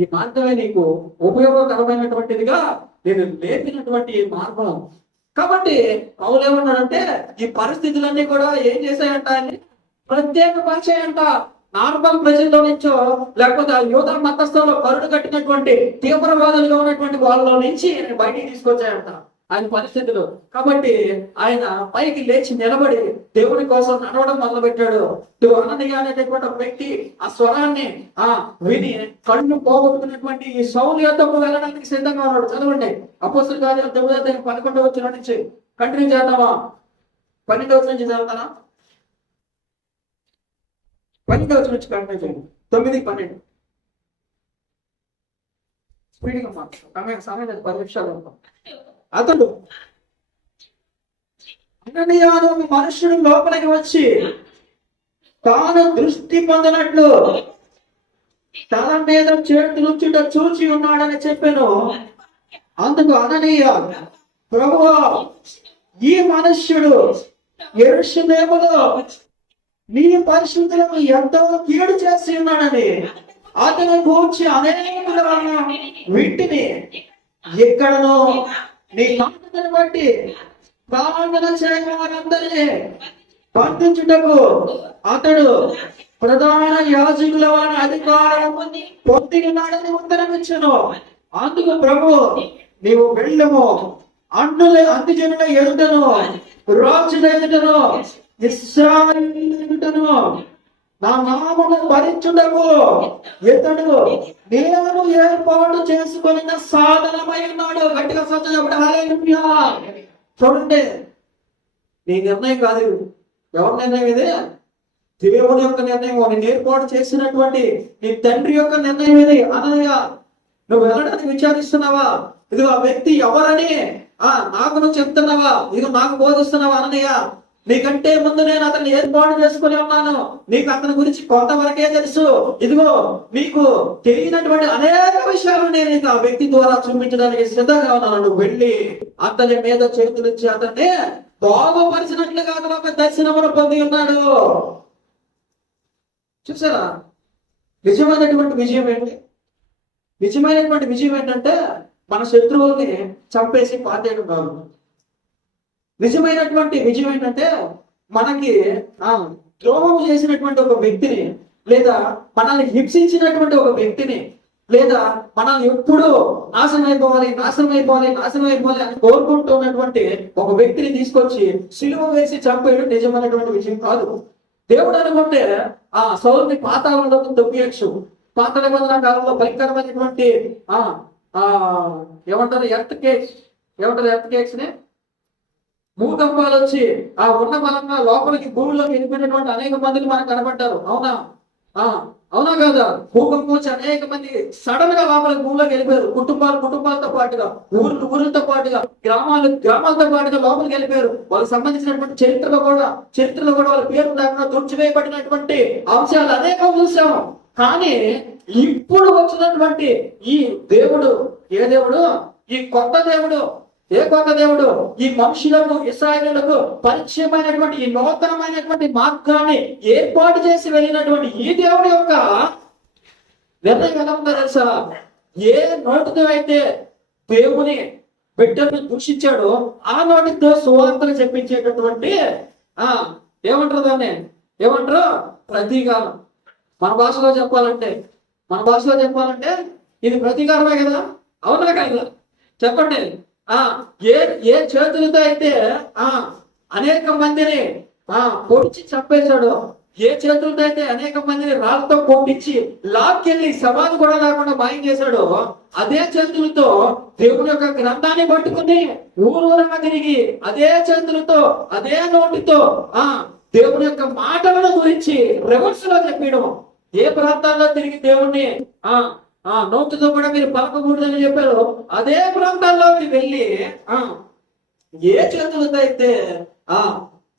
ఈ మార్గమే నీకు ఉపయోగకరమైనటువంటిదిగా నేను లేపినటువంటి మార్గం. కాబట్టి పౌలు ఏమన్నాడంటే ఈ పరిస్థితులన్నీ కూడా ఏం చేశాయంట అని ప్రత్యేకపరిచాయంట. నార్మల్ ప్రజల్లో నుంచో లేకపోతే ఆ యూదా మతస్థంలో కరుడు కట్టినటువంటి తీవ్రవాదులుగా ఉన్నటువంటి వాళ్ళలో నుంచి బయటికి తీసుకొచ్చాయంట. ఆయన పరిస్థితులు. కాబట్టి ఆయన పైకి లేచి నిలబడి దేవుని కోసం నడవడం మొదలు పెట్టాడు. అననీయ అనేటటువంటి ఒక వ్యక్తి ఆ స్వరాన్ని విని కళ్ళు పోగొట్టుకున్నటువంటి ఈ సౌలు యొద్దకు వెళ్ళడానికి సిద్ధంగా ఉన్నాడు. చదవండి అపోస్తలుల కార్యాలు 11వ వచనం నుంచి కంటిన్యూ చేద్దామా? 12వ వచనం నుంచి చదువుతానా? 12వ వచనం నుంచి కంటిన్యూ చేయండి. 9-12 స్పీడ్గా మాట్లాడు. సమయం 10 నిమిషాలు ఉంటాం. అతడు అననీయ అనే ఒక మనుషుడు లోపలికి వచ్చి తాను దృష్టి పొందినట్లు తల మీద చేతులుంచుట చూచి ఉన్నాడని చెప్పాను. అందుకు అననీయ, ప్రభువా, ఈ మనుష్యుడు యెరూషలేములో నీ పరిశుద్ధులకు ఎంతో కీడు చేసి ఉన్నాడని అతను గూర్చి అనేకుల వలన వీటిని ఎక్కడనో నీ మాటను బట్టి ప్రార్థన చేయని వారందరినీ బంధించుటకు అతడు ప్రధాన యాజకుల వలన అధికారం పొంది ఉన్నాడని ఉత్తరం ఇచ్చెను. అందుకు ప్రభు, నీవు వెళ్ళము, అన్ని జనుల ఎదుటను, రాజుల ఎదుటను, ఇశ్రాయేలు ఎదుటను నా నామమును భరించుటకు ఇతడు నేను ఏర్పాటు చేసుకున్న సాధనమై ఉన్నాడు. గట్టిగా సత్యం. హల్లెలూయా. చూడండి, నీ నిర్ణయం కాదు. ఎవరి నిర్ణయం ఇది? దేవుని యొక్క నిర్ణయం. నేను ఏర్పాటు చేసినటువంటి నీ తండ్రి యొక్క నిర్ణయం ఇది. అననీయ, నువ్వు వెళ్ళడానికి విచారిస్తున్నావా? ఇది ఆ వ్యక్తి ఎవరని నాకు నువ్వు చెప్తున్నావా? ఇది నాకు బోధిస్తున్నావా? అననీయ, నీకంటే ముందు నేను అతన్ని ఏర్పాటు చేసుకుని ఉన్నాను. నీకు అతని గురించి కొంతవరకే తెలుసు. ఇదిగో నీకు తెలియనటువంటి అనేక విషయాలు నేను ఆ వ్యక్తి ద్వారా చూపించడానికి సిద్ధంగా ఉన్నాను. నువ్వు వెళ్ళి అతని మీద చేతులిచ్చి అతన్ని బాగుపరిచినట్లుగా అతను ఒక దర్శనమును పొంది ఉన్నాడు. చూసారా? నిజమైనటువంటి విజయం ఏంటి? నిజమైనటువంటి విజయం ఏంటంటే మన శత్రువుల్ని చంపేసి పాతేయడం కాదు. నిజమైనటువంటి విజయం ఏంటంటే మనకి ద్రోహం చేసినటువంటి ఒక వ్యక్తిని, లేదా మనల్ని హింసించినటువంటి ఒక వ్యక్తిని, లేదా మనల్ని ఎప్పుడూ నాశనం అయిపోవాలి అని కోరుకుంటున్నటువంటి ఒక వ్యక్తిని తీసుకొచ్చి సిలువ వేసి చంపేయడం నిజమైనటువంటి విజయం కాదు. దేవుడు అనుకుంటే సౌలుని పాతాళంలోకి తొక్కియచ్చు. పాత నిబంధన కాలంలో భయంకరమైనటువంటి ఎర్త్ కేక్స్ ని, భూకంపాలు వచ్చి ఉన్న బలంగా లోపలికి భూమిలోకి వెళ్ళిపోయినటువంటి అనేక మందిని మనకు కనబడ్డారు. అవునా కాదా? భూకంపం వచ్చి అనేక మంది సడన్ గా లోపలికి భూమిలోకి వెళ్ళిపోయారు. కుటుంబాలతో పాటుగా, ఊర్లతో పాటుగా, గ్రామాలతో పాటుగా లోపలికి వెళ్ళిపోయారు. వాళ్ళకి సంబంధించినటువంటి చరిత్రలో కూడా వాళ్ళ పేరు లేకుండా తుడిచివేయబడినటువంటి అంశాలు అనేకం చూసాము. కానీ ఇప్పుడు వచ్చినటువంటి ఈ దేవుడు ఏ దేవుడు? ఈ కొత్త దేవుడు. ఏ కొత్త దేవుడు? ఈ మనుషులకు, ఇశ్రాయేలులకు పరిచయమైనటువంటి ఈ నూతనమైనటువంటి మార్గాన్ని ఏర్పాటు చేసి వెళ్ళినటువంటి ఈ దేవుడి యొక్క నిర్ణయం ఎలా ఉందో తెలుసా? ఏ నోటితో అయితే దేవుని బిడ్డలను దూషించాడో ఆ నోటితో సువార్తను చెప్పించేటటువంటి ఏమంటారు దాన్ని? ప్రతీకారం. మన భాషలో చెప్పాలంటే ఇది ప్రతీకారమే కదా? అవునా కదా? చెప్పండి. ఏ చేతులతో అయితే అనేక మందిని పొడిచి చంపేశాడో, ఏ చేతులతో అయితే అనేక మందిని రాళ్ళతో కొట్టించి లాక్కెళ్ళి సమాధి కూడా లేకుండా మాయం చేశాడో, అదే చేతులతో దేవుని యొక్క గ్రంథాన్ని పట్టుకుని ఊరూరంగా తిరిగి అదే చేతులతో, అదే నోటితో దేవుని యొక్క మాటలను గురించి రివర్స్ లో చెప్పడం. ఏ ప్రాంతాల్లో తిరిగి దేవుణ్ణి నోటితో కూడా మీరు పలకకూడదని చెప్పారు, అదే ప్రాంతాల్లోకి వెళ్ళి ఏ చేతులతో అయితే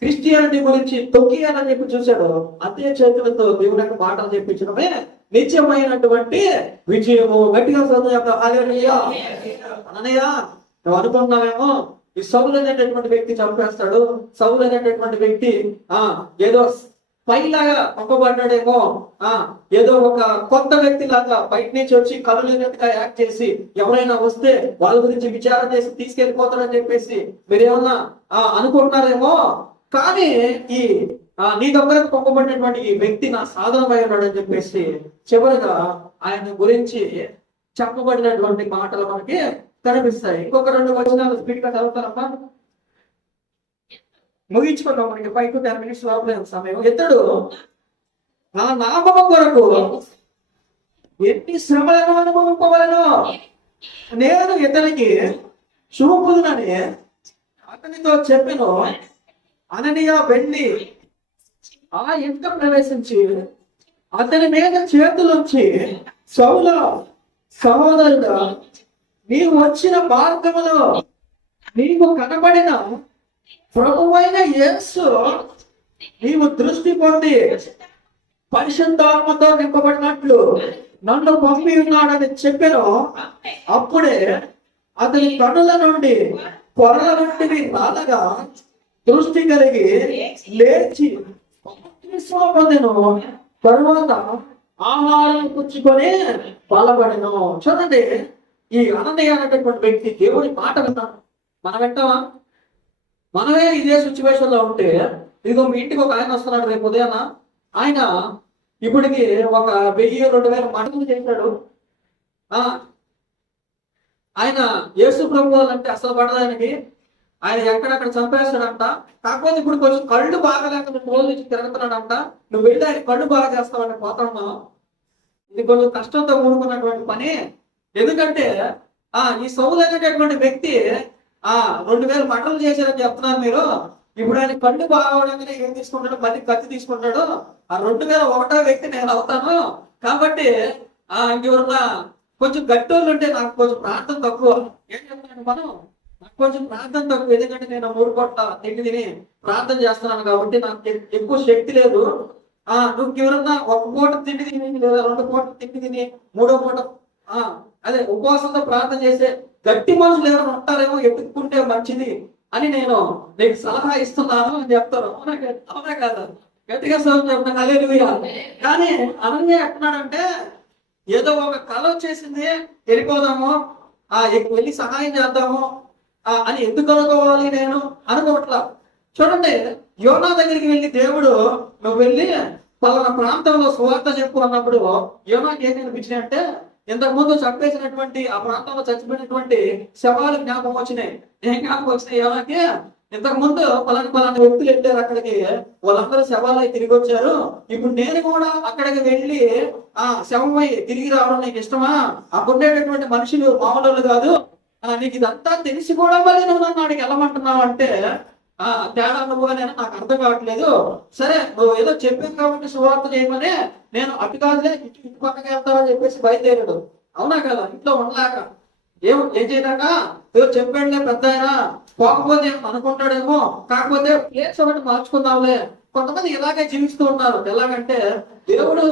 క్రిస్టియానిటీ గురించి తొక్కియాలని చెప్పి చూశాడు, అదే చేతులతో దేవుని యొక్క మాటలు చెప్పించడమే నిత్యమైనటువంటి విజయము. గట్టిగా అననీయ, నువ్వు అనుకున్నావేమో ఈ సౌలు అనేటటువంటి వ్యక్తి చంపేస్తాడు, సౌలు అనేటటువంటి వ్యక్తి ఏదో పైలాగా పంపబడ్డాడేమో, ఏదో ఒక కొత్త వ్యక్తి లాగా బయట నుంచి వచ్చి కనులేనట్టుగా యాక్ట్ చేసి ఎవరైనా వస్తే వాళ్ళ గురించి విచారణ చేసి తీసుకెళ్లిపోతాడని చెప్పేసి మీరేమన్నా అనుకుంటున్నారేమో. కానీ నీ దగ్గరకు పంపబడినటువంటి ఈ వ్యక్తి నా సాధనమై ఉన్నాడు అని చెప్పేసి చివరిగా ఆయన గురించి చెప్పబడినటువంటి మాటలు మనకి కనిపిస్తాయి. ఇంకొక 2 వచనాలు స్పీడ్ గా చదువుతారమ్మా, ముగించుకున్నాం. మనకి 5 to 10 minutes లోపలే సమయం. ఇతడు నా నామము కొరకు ఎన్ని శ్రమలను అనుభవింపవలెనో నేను ఇతనికి చూపుదునని అతనితో చెప్పెను. అననీయ వెళ్ళి ఆ ఇంట ప్రవేశించి అతని మీద చేతులుంచి, సౌలా సహోదరుడా, నీవు వచ్చిన మార్గములో నీవు కనబడిన ప్రభువైన యేసు నీవు దృష్టి పొంది పరిశుద్ధాత్మతో నింపబడినట్లు నన్ను పంపి ఉన్నాడని చెప్పాను. అప్పుడే అతని కనుల నుండి పొరల వంటివి రాలగా దృష్టి కలిగి లేచి పొందెను. తరువాత ఆహారం పుచ్చుకొని బలపడెను. చూడండి, ఈ అననీయ అనేటటువంటి వ్యక్తి దేవుడి మాట విన్నాడు. మనం వింటామా? మనమే ఇదే సిచ్యువేషన్ లో ఉంటే, ఇదిగో మీ ఇంటికి ఒక ఆయన వస్తున్నాడు రేపు ఉదయాన. ఆయన ఇప్పటికి ఒక 1000-2000 మటలు చేశాడు. ఆయన యేసు ప్రభు అంటే అసలు పడదు ఆయనకి. ఆయన ఎక్కడక్కడ చంపేస్తాడంట. కాకపోతే ఇప్పుడు కొంచెం కళ్ళు బాగాలేక రోజు నుంచి తిరుగుతున్నాడంట. నువ్వు వెళ్ళి ఆయన కళ్ళు బాగా చేస్తావని పోతున్నావు. ఇది కొంచెం కష్టంతో కూడుకున్నటువంటి పని. ఎందుకంటే ఈ సౌలు అనేటటువంటి వ్యక్తి 2000 మటలు చేశారని చెప్తున్నారు మీరు. ఇప్పుడు ఆయన కళ్ళు బాగోవడానికి ఏం తీసుకుంటాడు? మళ్ళీ కత్తి తీసుకుంటాడు. ఆ 2001వ వ్యక్తి నేను అవుతాను. కాబట్టి ఇంకెవరన్నా కొంచెం గట్టోళ్ళు ఉంటే నాకు కొంచెం ప్రార్థన తక్కువ. ఏం చెప్తున్నాను మనం? నాకు కొంచెం ప్రార్థన తక్కువ. ఎందుకంటే నేను 3 పూట తిండి తిని ప్రార్థన చేస్తున్నాను కాబట్టి నాకు ఎక్కువ శక్తి లేదు. నువ్వు ఎవరన్నా 1 పూట తిండి తిని లేదా 2 పూట తిండి తిని 3వ పూట అదే ఉపవాసంతో ప్రార్థన చేసే గట్టి మనుషులు ఎవరైనా ఉంటారేమో, ఎత్తుక్కుంటే మంచిది అని నేను నీకు సలహా ఇస్తున్నాను అని చెప్తారు. అవునా కాదా? గట్టిగా చెప్తాను. హల్లెలూయా. కానీ అనన్య ఎట్టున్నాడంటే, ఏదో ఒక కళ వచ్చేసింది, వెళ్ళిపోదాము, వెళ్ళి సహాయం చేద్దాము అని ఎందుకు అనుకోవాలి నేను అనుకోవట్లా. చూడండి, యోనా దగ్గరికి వెళ్ళి దేవుడు నువ్వు వెళ్ళి పలానా ప్రాంతంలో సువార్త చెప్పు అన్నప్పుడు యోనాకి ఏం అనిపించినాయి అంటే, ఇంతకు ముందు చంపేసినటువంటి ఆ ప్రాంతంలో చచ్చిపోయినటువంటి శవాలు జ్ఞాపకం వచ్చినాయి. ఏం జ్ఞాపకం వచ్చినాయి యోనాకి? ఇంతకు ముందు పలానా వ్యక్తులు వెళ్ళారు అక్కడికి, వాళ్ళందరూ శవాలై తిరిగి వచ్చారు. ఇప్పుడు నేను కూడా అక్కడికి వెళ్ళి శవమై తిరిగి రావడం నీకు ఇష్టమా? అక్కడ ఉండేటటువంటి మనుషులు మామూలు కాదు, నీకు ఇదంతా తెలిసి కూడా మళ్ళీ నువ్వు నన్ను అడిగి వెళ్ళమంటున్నావు అంటే తేడా నువ్వు అని నాకు అర్థం కావట్లేదు. సరే, నువ్వు ఏదో చెప్పావు కాబట్టి సువార్త చేయమని నేను అటు కాదులే ఇటు పక్కకి వెళ్తావని చెప్పేసి బయలుదేరాడు. అవునా కదా? ఇంట్లో ఉండలేక ఏం చేయలేక ఏదో చెప్పాడులే పెద్ద ఆయన, పోకపోతే అనుకుంటాడేమో, కాకపోతే ప్లేస్ ఒకటి మార్చుకుందాంలే. కొంతమంది ఇలాగే జీవిస్తూ ఉన్నారు. ఎలాగంటే, దేవుడు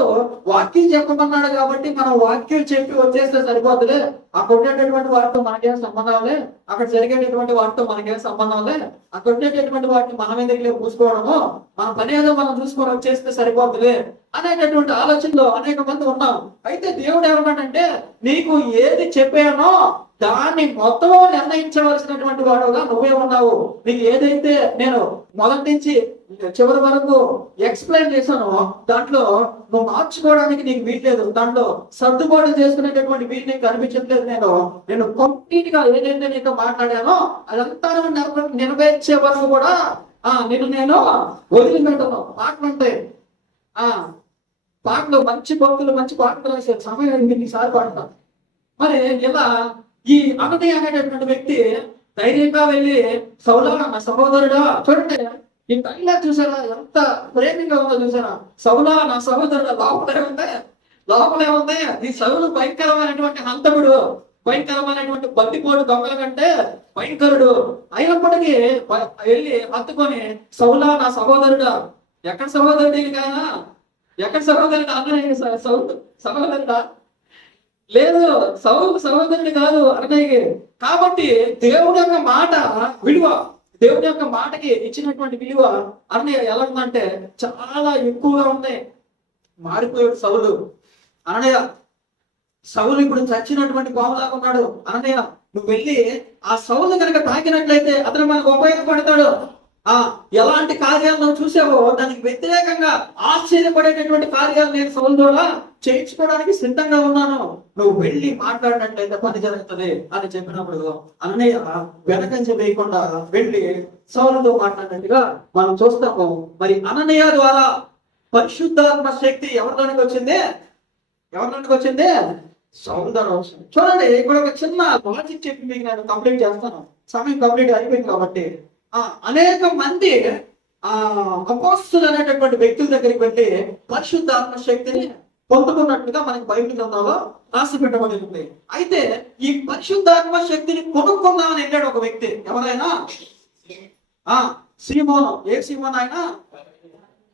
వాక్యం చెప్పమన్నాడు కాబట్టి మనం వాక్యం చెప్పి వచ్చేస్తే సరిపోతులే, అక్కడ ఉండేటటువంటి వాటితో మనకేం సంబంధంలే, అక్కడ జరిగేటటువంటి వాటితో మనకేం సంబంధంలే, అక్కడ ఉండేటటువంటి వాటిని మనం ఎందుకు పూసుకోవడము, మన పని ఏదో మనం చూసుకొని వచ్చేస్తే సరిపోతులే అనేటటువంటి ఆలోచనలో అనేక మంది ఉన్నాం. అయితే దేవుడు ఏమన్నాడంటే, నీకు ఏది చెప్పానో దాన్ని మొత్తం నిర్ణయించవలసినటువంటి వాడుగా నువ్వే ఉన్నావు. నీకు ఏదైతే నేను మొదటి నుంచి చివరి వరకు ఎక్స్ప్లెయిన్ చేశానో దాంట్లో నువ్వు మార్చుకోవడానికి నీకు వీల్లేదు, దాంట్లో సర్దుబాటు చేసుకునేటటువంటి వీలు నీకు కనిపించట్లేదు. నేను కంప్లీట్ గా ఏదైతే నీతో మాట్లాడానో అదంతా నెరవేర్చే వరకు కూడా నేను వదిలిపెట్టను. పాటలుంటాయి, పాటలు మంచి భక్తులు మంచి పాటలు వేసారు, సమయం ఈసారి పాడతాను. మరి ఇలా ఈ అననీయ అనేటటువంటి వ్యక్తి ధైర్యంగా వెళ్ళి, సౌలా నా సహోదరుడా, చూడండి ఈ డైలాగ్ చూసారా ఎంత ప్రేమిగా ఉందో చూసారా? సౌలా నా సహోదరుడు, లోపలే ఉంది ఈ సౌలు భయంకరమైనటువంటి హంతకుడు, భయంకరమైనటువంటి బందిపోడు దొంగల కంటే భయంకరుడు. అయినప్పటికీ వెళ్ళి హత్తుకొని, సౌలా నా సహోదరుడా, ఎక్కడ సహోదరుడు కాదా? ఎక్కడ సహోదరుడు? అన్నయ్య సహోదరుడా? లేదు, సహోదరుడు కాదు అన్నయ్యకి. కాబట్టి దేవుడి యొక్క మాట విలువ, దేవుడి యొక్క మాటకి ఇచ్చినటువంటి విలువ అన్నయ్య ఎలా ఉందంటే చాలా ఎక్కువగా ఉంది. మారిపోయాడు సౌలు. అన్నయ్య సౌలు ఇప్పుడు చచ్చినటువంటి పాములాగా ఉన్నాడు. అన్నయ్య నువ్వు వెళ్ళి ఆ సౌలు కనుక తాకినట్లయితే అతను మనకు ఉపయోగపడతాడు. ఎలాంటి కార్యాలు నువ్వు చూసావో దానికి వ్యతిరేకంగా ఆశ్చర్యపడేటటువంటి కార్యాలు నేను సౌలు ద్వారా చేయించుకోవడానికి సిద్ధంగా ఉన్నాను, నువ్వు వెళ్ళి మాట్లాడినట్లయితే పని జరుగుతుంది అని చెప్పినప్పుడు అన్నయ్య వెనకంచి వేయకుండా వెళ్ళి సౌలుతో మాట్లాడినట్టుగా మనం చూస్తాము. మరి అననీయ ద్వారా పరిశుద్ధాత్మ శక్తి ఎవరిలోనికి వచ్చింది? ఎవరిలోనికి వచ్చింది? సౌలు ద్వారా వచ్చింది. చూడండి, ఇక్కడ ఒక చిన్న లాజిక్ చెప్పి మీకు నేను కంప్లీట్ చేస్తాను, సమయం కంప్లీట్ అయిపోయింది కాబట్టి. అనేక మంది అపోస్తులు అనేటటువంటి వ్యక్తుల దగ్గరికి వెళ్ళి పరిశుద్ధాత్మ శక్తిని పొందుకున్నట్లుగా మనకి బైబిల్ గ్రంథంలో రాసి పెట్టబడి ఉంది. అయితే ఈ పరిశుద్ధాత్మ శక్తిని కొనుక్కుందామని వెళ్ళాడు ఒక వ్యక్తి. ఎవరైనా? సీమోను. ఏ సీమోన్? ఆయన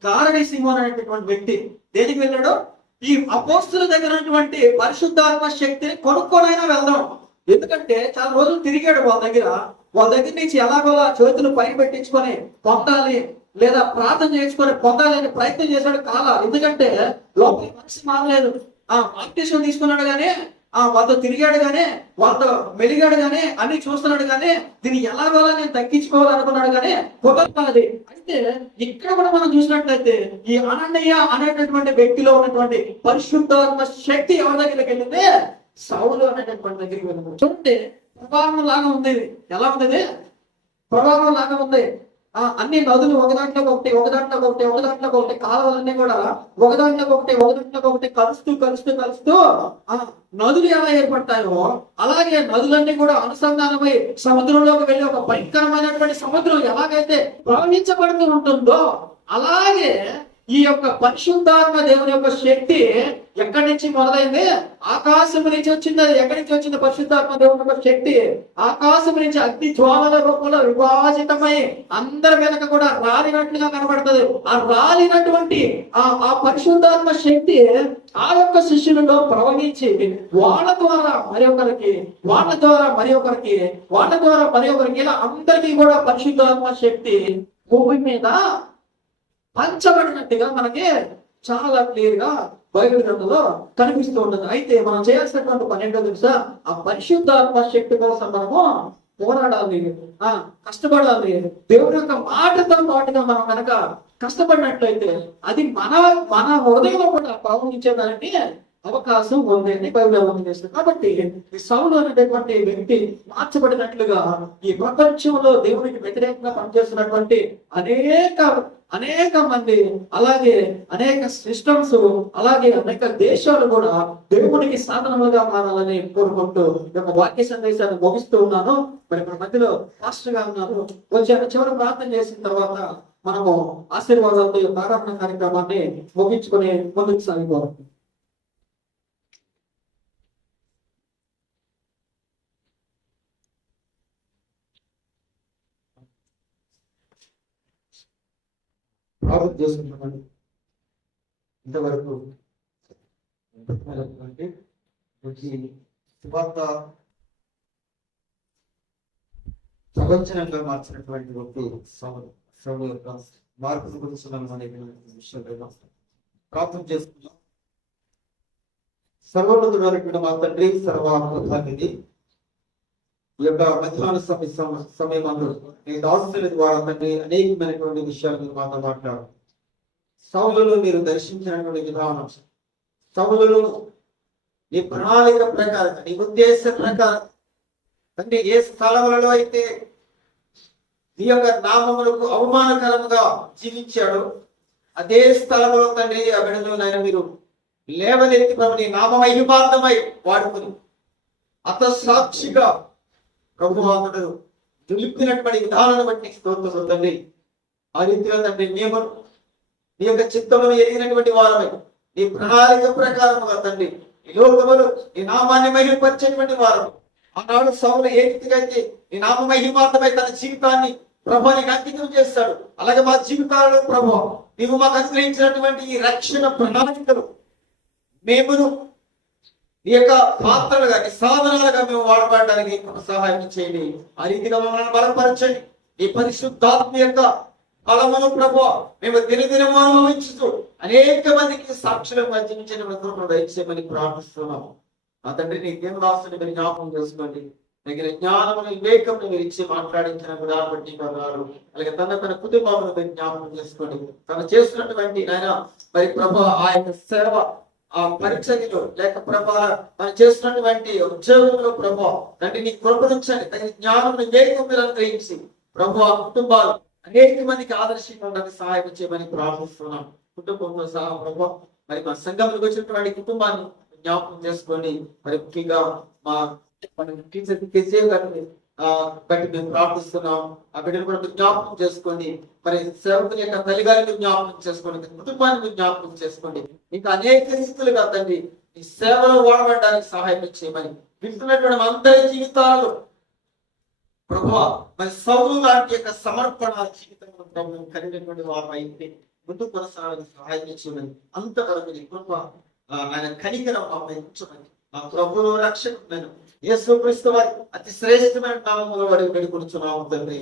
గారడీ సీమోన్ అనేటటువంటి వ్యక్తి దేనికి వెళ్ళాడు? ఈ అపోస్తుల దగ్గర ఉన్నటువంటి పరిశుద్ధాత్మ శక్తిని కొనుక్కోనైనా వెళ్దాం. ఎందుకంటే చాలా రోజులు తిరిగాడు వాళ్ళ దగ్గర నుంచి ఎలాగోలా చేతులు పైన పెట్టించుకొని పొందాలి, లేదా ప్రార్థన చేసుకొని పొందాలి అని ప్రయత్నం చేశాడు. ఎందుకంటే లోపల మనసు మారలేదు. బాప్టిజం తీసుకున్నాడు కానీ, వాళ్ళతో తిరిగాడు కానీ, వాళ్ళతో మెలిగాడు కానీ, అన్ని చూస్తున్నాడు కానీ, దీన్ని ఎలాగోలా నేను తగ్గించుకోవాలనుకున్నాడు కానీ కుదరదు. అయితే ఇక్కడ కూడా మనం చూసినట్లయితే ఈ అననీయ అనేటటువంటి వ్యక్తిలో ఉన్నటువంటి పరిశుద్ధాత్మ శక్తి ఎవరి దగ్గరికి వెళ్ళింది? సౌలు అనేటటువంటి దగ్గరికి వెళ్ళింది. చూడండి, ప్రభావం లాగా ఉంది. ఎలా ఉంది? ప్రభావం లాగా ఉంది. అన్ని నదులు ఒకదాంట్లోకి ఒకటి కాలువలన్నీ కూడా ఒకదాంట్లోకి కలుస్తూ నదులు ఎలా ఏర్పడతాయో అలాగే నదులన్నీ కూడా అనుసంధానమై సముద్రంలోకి వెళ్ళి ఒక భయంకరమైనటువంటి సముద్రం ఎలాగైతే ప్రవహించబడుతూ ఉంటుందో అలాగే ఈ యొక్క పరిశుద్ధాత్మ దేవుని యొక్క శక్తి ఎక్కడి నుంచి మొదలైంది? ఆకాశం నుంచి వచ్చింది. అది ఎక్కడి నుంచి వచ్చింది? పరిశుద్ధాత్మ దేవుని యొక్క శక్తి ఆకాశం నుంచి అగ్ని జ్వాలల రూపంలో విభాజితమై అందరి వెనక కూడా రాలినట్లుగా కనబడుతుంది. ఆ రాలినటువంటి ఆ పరిశుద్ధాత్మ శక్తి ఆ యొక్క శిష్యులలో ప్రవహించి వాళ్ళ ద్వారా మరి ఒకరికి ఇలా అందరికీ కూడా పరిశుద్ధాత్మ శక్తి భూమి మీద పంచబడినట్టుగా మనకి చాలా క్లియర్ గా బైబిల్ గ్రంథంలో కనిపిస్తూ ఉంటుంది. అయితే మనం చేయాల్సినటువంటి పని ఏంటో తెలుసా? ఆ పరిశుద్ధాత్మ శక్తి కోసం మనము పోరాడాలి, కష్టపడాలి. దేవుని యొక్క మాటతో పాటుగా మనం కనుక కష్టపడినట్లయితే అది మన హృదయంలో కూడా ప్రవహించేదానికి అవకాశం ఉంది అని బైబిల్ చేస్తుంది. కాబట్టి ఈ సౌలు అనేటటువంటి వ్యక్తి మార్చబడినట్లుగా ఈ ప్రపంచంలో దేవునికి వ్యతిరేకంగా పనిచేస్తున్నటువంటి అనేక మంది, అలాగే అనేక సిస్టమ్స్, అలాగే అనేక దేశాలు కూడా దేవునికి సాధనముగా మారాలని కోరుకుంటూ ఒక వాక్య సందేశాన్ని ముగిస్తూ ఉన్నాను. మరి మన మధ్యలో పాస్టర్ గా ఉన్నారు. చివరి ప్రార్థన చేసిన తర్వాత మనము ఆశీర్వాదాలతో ప్రారంభ కార్యక్రమాన్ని ముగించుకుని ముందుకు సాగిపోవాలి. ప్రార్థన చేసుకుంటామండి. ఇంతవరకు ప్రపంచంగా మార్చినటువంటి యొక్క మార్పును గురించి విషయంలో ప్రార్థన చేసుకుంటాం. సర్వోన్నతుడైనటువంటి మా తండ్రి, సర్వాత్మనిధి, ఈ యొక్క మధ్యాహ్న సమయమందు నీ దాసుల ద్వారా తండ్రి అనేకమైనటువంటి విషయాలు మీరు మాతో మాట్లాడు. సౌలును మీరు దర్శించినటువంటి విధానం, సౌలును నీ ప్రణాళిక ప్రకారం, నీ ఉద్దేశ ప్రకారం తండ్రి ఏ స్థలములలో అయితే నీ యొక్క నామములకు అవమానకరముగా జీవించాడు అదే స్థలములో తండ్రి ఆ బిడ్డలనైనా మీరు లేవనెత్తి నీ నామమహిమార్థమై వాడుకుని అతసాక్షిగా ప్రభువాదుడు నిలిపినటువంటి విధానాన్ని బట్టి స్తోత్రం తండ్రి. ఆ రీతిగా తండ్రి మేము నీ యొక్క చిత్తమును ఎరిగినటువంటి వారమై నీ ప్రణాళిక ప్రకారముగా తండ్రి ఈ లోకములు నీ నామాన్ని మహిమపరిచేటువంటి వారు. ఆనాడు సౌలు ఏ రీతిగా అయితే నీ నామ మహిమార్థమై తన జీవితాన్ని ప్రభునికి అంకితం చేస్తాడు, అలాగే మా జీవితాలలో ప్రభు నీవు మాకు అనుగ్రహించినటువంటి ఈ రక్షణ ప్రణాళికలు మేమును ఈ యొక్క పాత్రలుగా నీ సాధనాలుగా మేము వాడబడడానికి సహాయం చేయండి. ఆ రీతిగా మమ్మల్ని బలపరచండి. ఈ పరిశుద్ధాత్మ యొక్క బలమును ప్రభు మేము దినదినము అనుభవించుతూ అనేక మందికి సాక్షులుగా జీవించిన దయచేయమని ప్రార్థిస్తున్నాము. ఆ తండ్రి నీ దేవుని రాసుని మీరు జ్ఞాపకం చేసుకోండి. తగిన జ్ఞానమును వివేకమును మీరు ఇచ్చి మాట్లాడించిన విధానం బట్టి వందనాలు. అలాగే తన కుటుంబాలను మీరు జ్ఞాపకం చేసుకోండి. తను చేస్తున్నటువంటి నాయన మరి ప్రభా ఆ యొక్క సేవ, ఆ పరిచర్యలో లేక ప్రభా తను చేస్తున్నటువంటి ఉద్యోగంలో ప్రభా తండ్రి నీ కృపణించండి. తగిన జ్ఞానమును వివేకం మీరు అనుగ్రహించి ప్రభు ఆ కుటుంబాలు అనేక మందికి ఆదర్శంగా ఉండడానికి సహాయం చేయమని ప్రార్థిస్తున్నాం. కుటుంబంలో సహా ప్రభా మరి మా సంఘంలోకి వచ్చినటువంటి కుటుంబాన్ని జ్ఞాపకం చేసుకోండి. మరి ముఖ్యంగా మా టీచర్ కేజీఎల్ గారిని బట్టి మేము ప్రార్థిస్తున్నాం. ఆ బిడ్డను కూడా జ్ఞాపకం చేసుకోండి. మరి సేవకుని యొక్క తల్లి గారిని జ్ఞాపకం చేసుకోండి, కుటుంబాన్ని జ్ఞాపకం చేసుకోండి. ఇంకా అనేక స్థితులుగా తండ్రి ఈ సేవలో వాడబడడానికి సహాయం చేయమని వింటున్నటువంటి అందరి జీవితాలు ప్రభువా మరి సౌలు లాంటి యొక్క సమర్పణ జీవితంలో ప్రభు కలిగినటువంటి వారు అయితే ముందు కొనసాగడానికి సహాయం చేయమని అంతవరకు నీ కృప ఆయన కనికరం ఉంచమని మా ప్రభువు రక్షకుడైన యేసుక్రీస్తు వారి అతి శ్రేష్టమైన నామములో వాడి వేడుకొనుచున్నాము తండ్రి.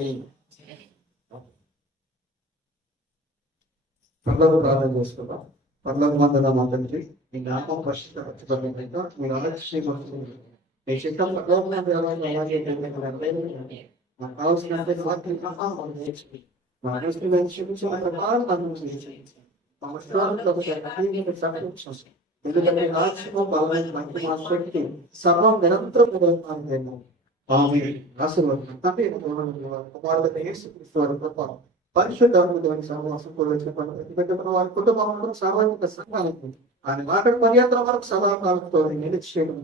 పర్లోక ప్రార్థన చేసుకుందాం. పర్లోక మందున మా తండ్రి, మీ నామం పరిశుద్ధపరచబడిన మీ ఆలోచన మీ చిత్తం పర్లోకమందు అలాగే నాకు కావాల్సిన ఎందుకంటే రాజ్యము బలమైన మంచి మా శక్తి సర్వం నిరంతరం కుమారుడు యేసుక్రీస్తు వారి కృప పరిశుద్ధాత్మకమైన సహవాసం వారి కుటుంబం సామాజిక సంఘానికి ఆయన మాటలు పర్యంతరం వరకు సదాకాలంతో నిలిచి చేయడం